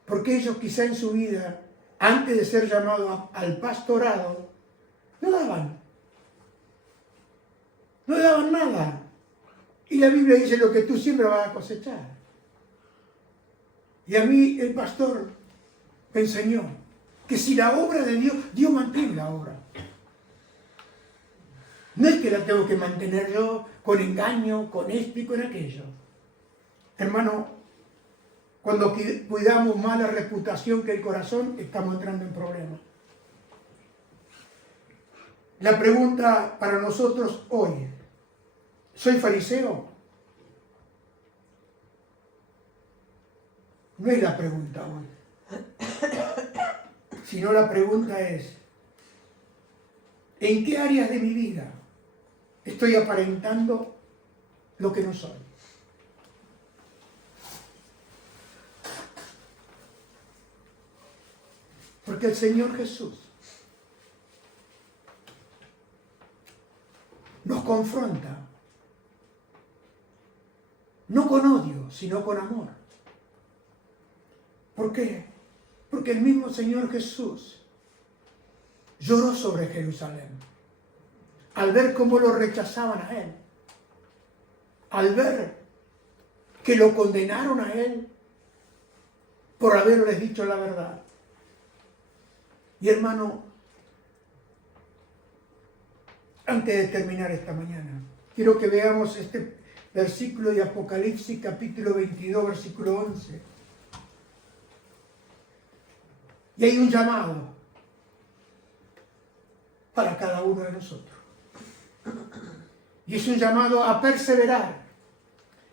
Porque ellos quizá en su vida, antes de ser llamados al pastorado, no daban nada. Y la Biblia dice, lo que tú siembras vas a cosechar. Y a mí el pastor me enseñó que si la obra de Dios, Dios mantiene la obra. No es que la tengo que mantener yo con engaño, con esto y con aquello. Hermano, cuando cuidamos más la reputación que el corazón, estamos entrando en problemas. La pregunta para nosotros hoy, ¿soy fariseo? No es la pregunta hoy. Sino la pregunta es, ¿en qué áreas de mi vida estoy aparentando lo que no soy? Porque el Señor Jesús nos confronta, no con odio, sino con amor. ¿Por qué? Porque el mismo Señor Jesús lloró sobre Jerusalén al ver cómo lo rechazaban a Él, al ver que lo condenaron a Él por haberles dicho la verdad. Y hermano, antes de terminar esta mañana, quiero que veamos versículo de Apocalipsis capítulo 22, versículo 11. Y hay un llamado para cada uno de nosotros. Y es un llamado a perseverar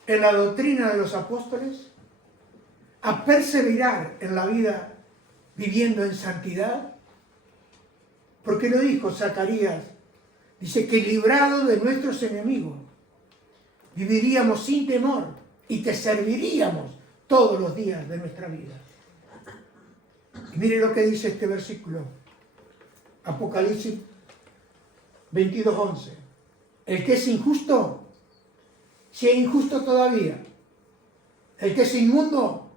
en la doctrina de los apóstoles, a perseverar en la vida viviendo en santidad. Porque lo dijo Zacarías, dice que librado de nuestros enemigos, viviríamos sin temor y te serviríamos todos los días de nuestra vida. Y mire lo que dice este versículo, Apocalipsis 22:11. El que es injusto, sea injusto todavía. El que es inmundo,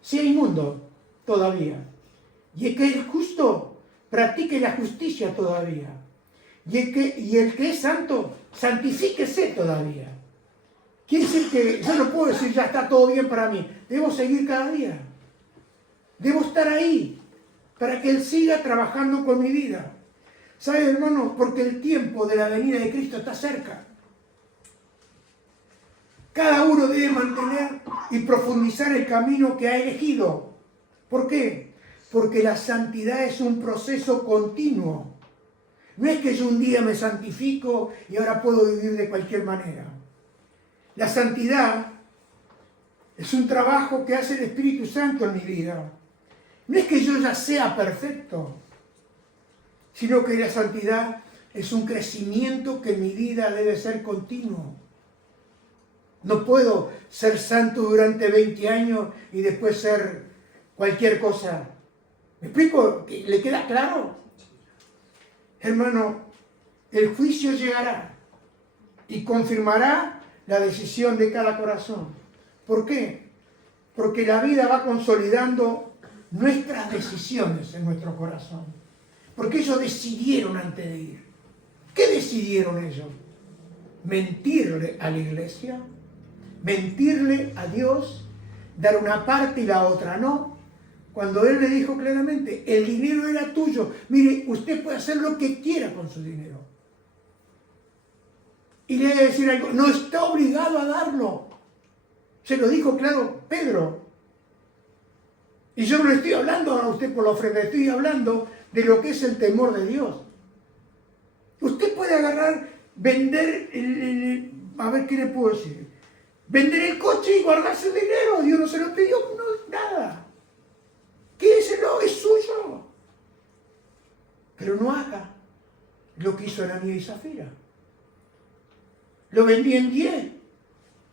sea inmundo todavía. Y el que es justo, practique la justicia todavía. Y el que es santo, santifíquese todavía. Quiere decir que yo no puedo decir ya está todo bien para mí. Debo seguir cada día. Debo estar ahí para que Él siga trabajando con mi vida. ¿Sabe, hermano? Porque el tiempo de la venida de Cristo está cerca. Cada uno debe mantener y profundizar el camino que ha elegido. ¿Por qué? Porque la santidad es un proceso continuo. No es que yo un día me santifico y ahora puedo vivir de cualquier manera. La santidad es un trabajo que hace el Espíritu Santo en mi vida. No es que yo ya sea perfecto, sino que la santidad es un crecimiento que en mi vida debe ser continuo. No puedo ser santo durante 20 años y después ser cualquier cosa. ¿Me explico? ¿Le queda claro? Hermano, el juicio llegará y confirmará la decisión de cada corazón. ¿Por qué? Porque la vida va consolidando nuestras decisiones en nuestro corazón. Porque ellos decidieron antes de ir. ¿Qué decidieron ellos? Mentirle a la iglesia, mentirle a Dios, dar una parte y la otra no. Cuando Él le dijo claramente, el dinero era tuyo. Mire, usted puede hacer lo que quiera con su dinero. Y le voy a decir algo, no está obligado a darlo. Se lo dijo claro Pedro. Y yo no le estoy hablando a usted por la ofrenda, estoy hablando de lo que es el temor de Dios. Usted puede agarrar, vender, a ver qué le puedo decir, vender el coche y guardarse el dinero. Dios no se lo pidió, no, nada. Quédeselo, es suyo. Pero no haga lo que hizo Ananías y Zafira. Lo vendí en 10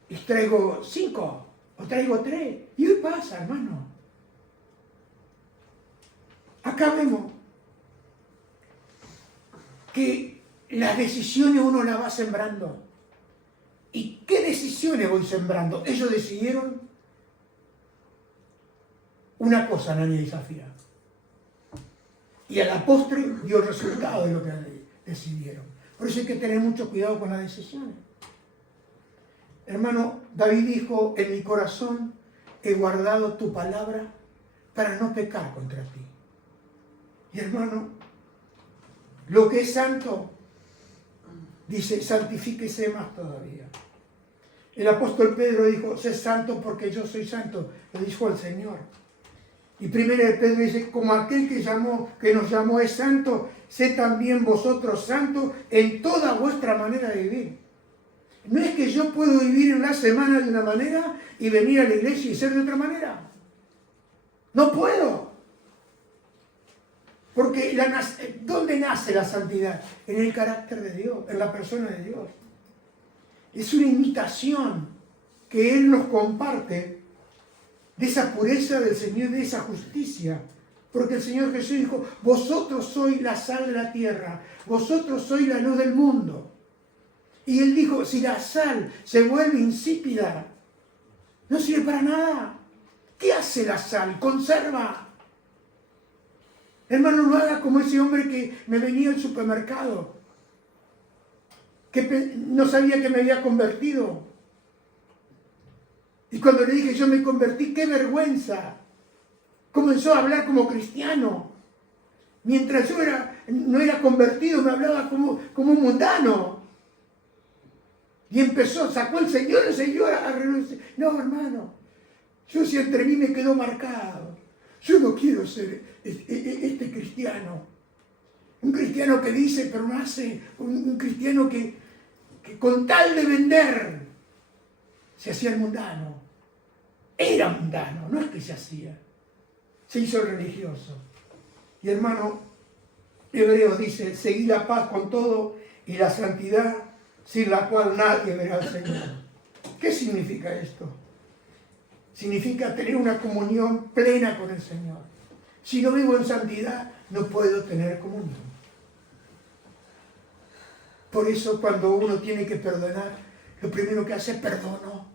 y traigo 5 o traigo 3. Y hoy pasa, hermano. Acá vemos que las decisiones uno las va sembrando. ¿Y qué decisiones voy sembrando? Ellos decidieron una cosa, Ananías y Zafira. Y a la postre dio el resultado de lo que decidieron. Por eso hay que tener mucho cuidado con las decisiones. Hermano, David dijo, en mi corazón he guardado tu palabra para no pecar contra ti. Y hermano, lo que es santo, dice, santifíquese más todavía. El apóstol Pedro dijo, sé santo porque yo soy santo, lo dijo el Señor. Y primero de Pedro dice, como aquel que nos llamó es santo, sé también vosotros santos en toda vuestra manera de vivir. No es que yo puedo vivir en una semana de una manera y venir a la iglesia y ser de otra manera. No puedo. Porque ¿dónde nace la santidad? En el carácter de Dios, en la persona de Dios. Es una imitación que Él nos comparte de esa pureza del Señor, de esa justicia. Porque el Señor Jesús dijo, vosotros sois la sal de la tierra, vosotros sois la luz del mundo. Y Él dijo, si la sal se vuelve insípida, no sirve para nada. ¿Qué hace la sal? Conserva. Hermano, no haga como ese hombre que me venía al supermercado, que no sabía que me había convertido. Y cuando le dije yo me convertí, ¡qué vergüenza! Comenzó a hablar como cristiano. Mientras yo no era convertido, me hablaba como un mundano. Y empezó, sacó el Señor a renunciar. No, hermano, yo si entre mí me quedó marcado. Yo no quiero ser este cristiano. Un cristiano que dice pero no hace. Un cristiano que con tal de vender se hacía el mundano. Era mundano, no es que se hacía. Se hizo religioso. Y hermano, Hebreos dice, seguid la paz con todo y la santidad sin la cual nadie verá al Señor. ¿Qué significa esto? Significa tener una comunión plena con el Señor. Si no vivo en santidad, no puedo tener comunión. Por eso cuando uno tiene que perdonar, lo primero que hace es perdono.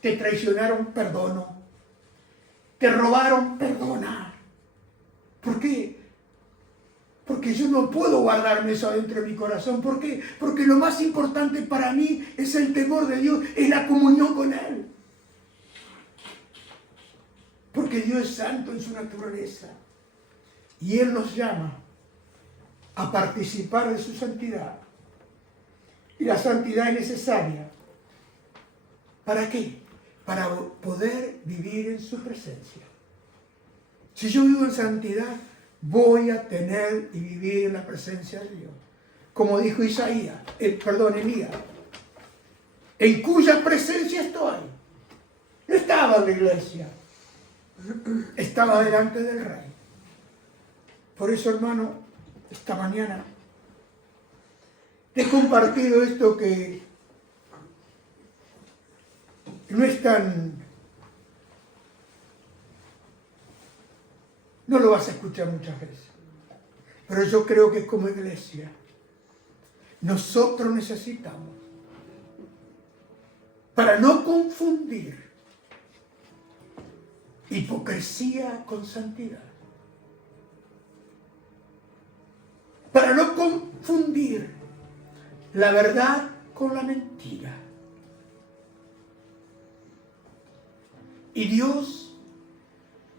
Te traicionaron, perdono. Te robaron, perdona. ¿Por qué? Porque yo no puedo guardarme eso adentro de mi corazón. ¿Por qué? Porque lo más importante para mí es el temor de Dios, es la comunión con Él. Porque Dios es santo en su naturaleza. Y Él nos llama a participar de su santidad. Y la santidad es necesaria. ¿Para qué? Para poder vivir en su presencia. Si yo vivo en santidad, voy a tener y vivir en la presencia de Dios. Como dijo Elías, en cuya presencia estoy. No estaba en la iglesia, estaba delante del Rey. Por eso, hermano, esta mañana he compartido esto que no es tan... No lo vas a escuchar muchas veces. Pero yo creo que como iglesia, nosotros necesitamos, para no confundir hipocresía con santidad, para no confundir la verdad con la mentira. Y Dios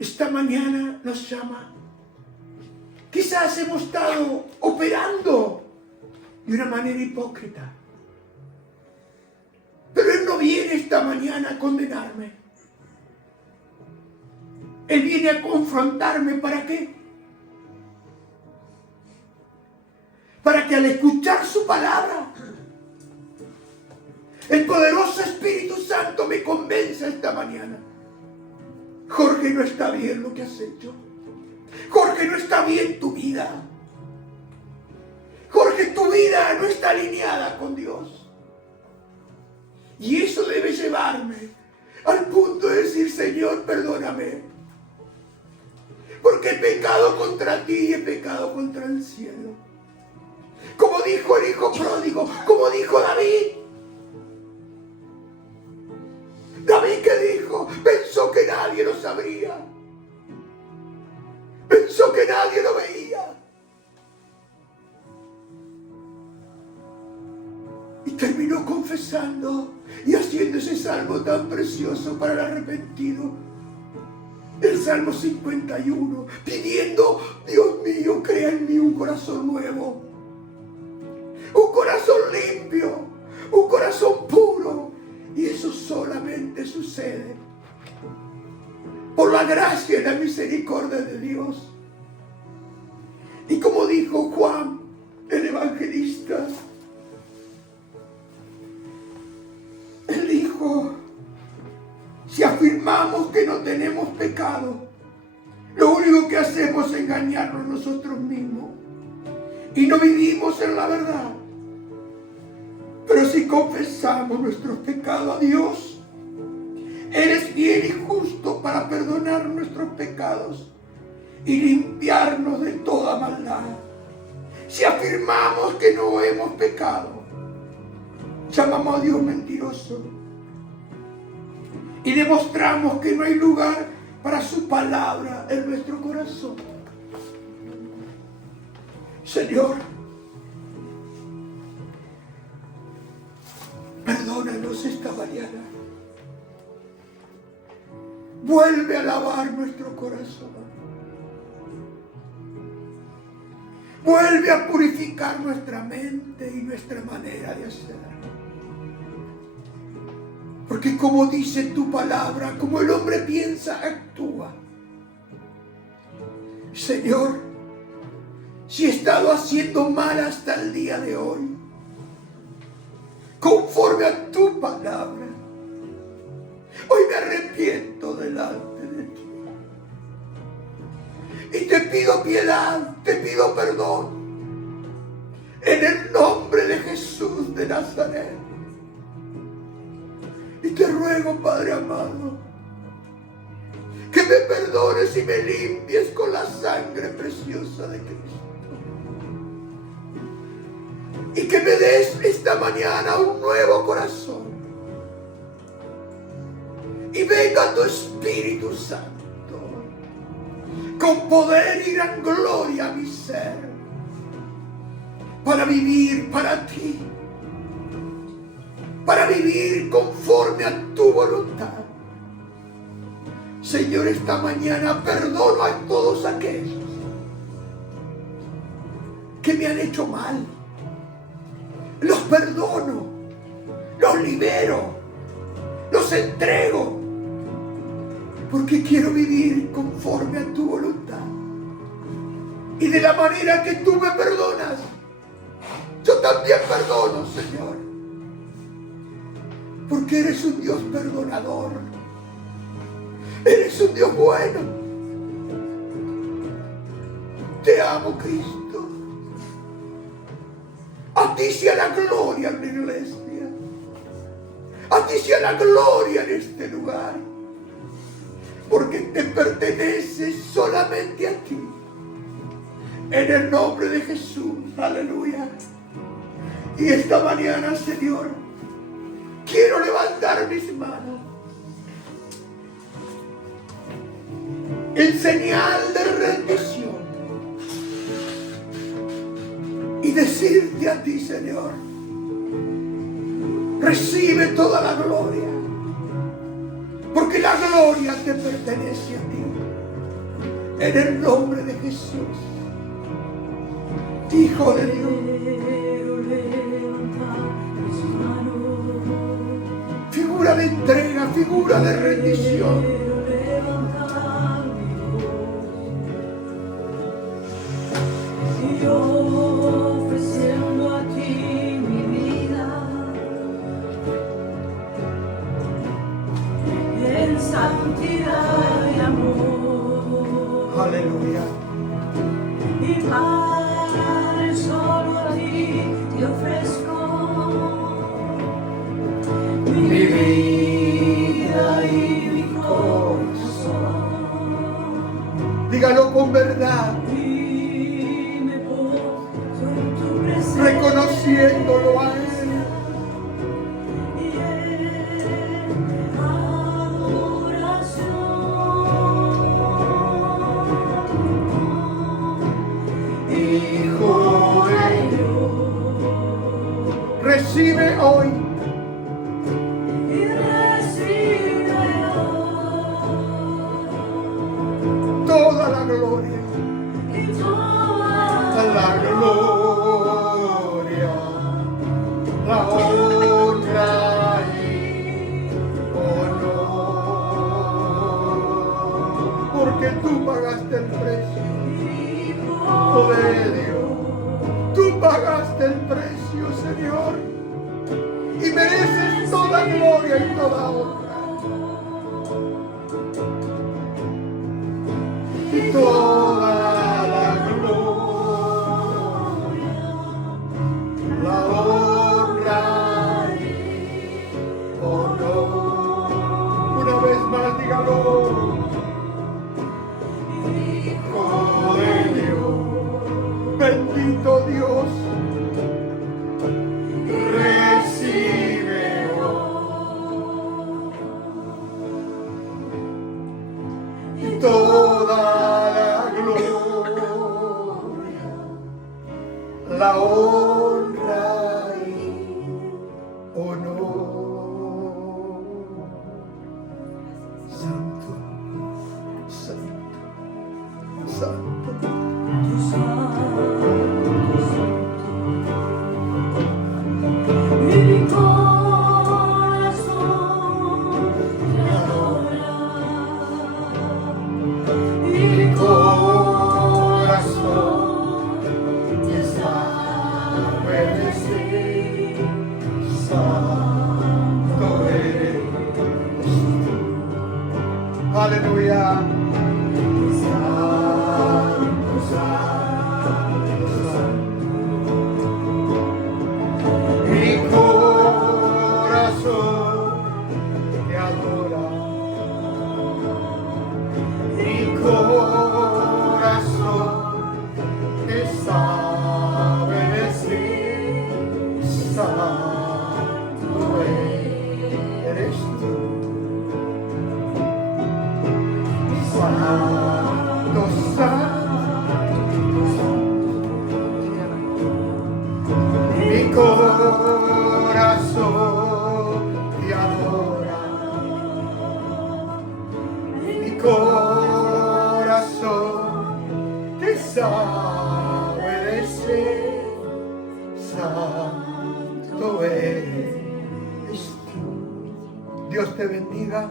esta mañana nos llama. Quizás hemos estado operando de una manera hipócrita. Pero Él no viene esta mañana a condenarme. Él viene a confrontarme. ¿Para qué? Para que al escuchar su palabra, el poderoso Espíritu Santo me convenza esta mañana. Jorge, no está bien lo que has hecho. Jorge, no está bien tu vida. Jorge, tu vida no está alineada con Dios. Y eso debe llevarme al punto de decir, Señor, perdóname. Porque he pecado contra ti y he pecado contra el cielo. Como dijo el hijo pródigo, como dijo David. David, ¿qué dijo? Pensó que nadie lo sabría. Pensó que nadie lo veía. Y terminó confesando y haciendo ese salmo tan precioso para el arrepentido. El Salmo 51, pidiendo, Dios mío, crea en mí un corazón nuevo. Un corazón limpio, un corazón puro. Y eso solamente sucede por la gracia y la misericordia de Dios. Y como dijo Juan, el evangelista, él dijo, si afirmamos que no tenemos pecado, lo único que hacemos es engañarnos nosotros mismos y no vivimos en la verdad. Pero si confesamos nuestros pecados a Dios, Él es fiel y justo para perdonar nuestros pecados y limpiarnos de toda maldad. Si afirmamos que no hemos pecado, llamamos a Dios mentiroso y demostramos que no hay lugar para su palabra en nuestro corazón. Señor, perdónanos esta mañana. Vuelve a lavar nuestro corazón. Vuelve a purificar nuestra mente y nuestra manera de hacer. Porque como dice tu palabra, como el hombre piensa, actúa. Señor, si he estado haciendo mal hasta el día de hoy, conforme a tu palabra, hoy me arrepiento delante de ti. Y te pido piedad, te pido perdón. En el nombre de Jesús de Nazaret. Y te ruego, Padre amado, que me perdones y me limpies con la sangre preciosa de Cristo. Y que me des esta mañana un nuevo corazón. Y venga tu Espíritu Santo con poder y gran gloria a mi ser, para vivir para ti, para vivir conforme a tu voluntad. Señor, esta mañana perdono a todos aquellos que me han hecho mal. Los perdono, los libero, los entrego, porque quiero vivir conforme a tu voluntad. Y de la manera que tú me perdonas, yo también perdono, Señor. Porque eres un Dios perdonador. Eres un Dios bueno. Te amo, Cristo. A ti sea la gloria en la iglesia. A ti sea la gloria en este lugar. Porque te pertenece solamente a ti. En el nombre de Jesús. Aleluya. Y esta mañana, Señor, quiero levantar mis manos en señal de rendición y decirte a ti, Señor, recibe toda la gloria, porque la gloria te pertenece a ti. En el nombre de Jesús, Hijo de Dios. Figura de entrega, figura de rendición. Yo ofreciendo a ti mi vida en santidad y amor. Aleluya. Y Padre, solo a ti te ofrezco mi vida y mi corazón. Dígalo con verdad, reconociéndolo a Él. Hijo de Dios, recibe hoy y recibe toda la gloria, y toda la gloria, la honra y honor, porque tú pagaste el precio, Hijo de Dios, tú pagaste el precio, Señor, y mereces toda gloria y toda honra, y toda la gloria, la honra y honor. Una vez más, dígalo. Hijo de Dios, bendito Dios, recibe y toda la gloria, la honra y honor. Santo, santo, santo. tu santo, mi corazón Aleluya. Santo, santo, santo. Mi corazón te adora. Mi corazón te sabe decir, santo eres tú. Santo, santo, mi corazón te adora, mi corazón te sabe decir, santo eres tú. Dios te bendiga.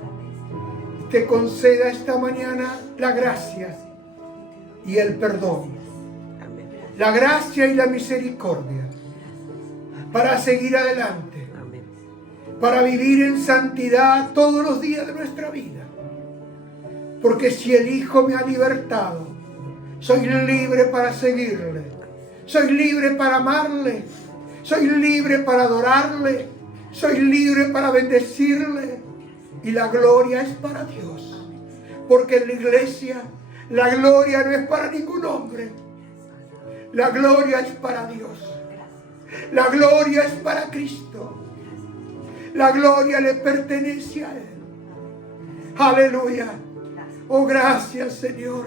Te conceda esta mañana la gracia y el perdón, la gracia y la misericordia para seguir adelante, para vivir en santidad todos los días de nuestra vida. Porque si el Hijo me ha libertado, soy libre para seguirle, soy libre para amarle, soy libre para adorarle, soy libre para bendecirle. Y la gloria es para Dios, porque en la iglesia la gloria no es para ningún hombre, la gloria es para Dios, la gloria es para Cristo, la gloria le pertenece a Él. Aleluya. Oh, gracias, Señor,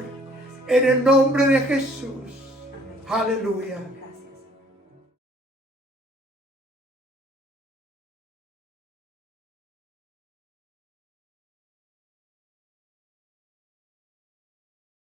en el nombre de Jesús. Aleluya.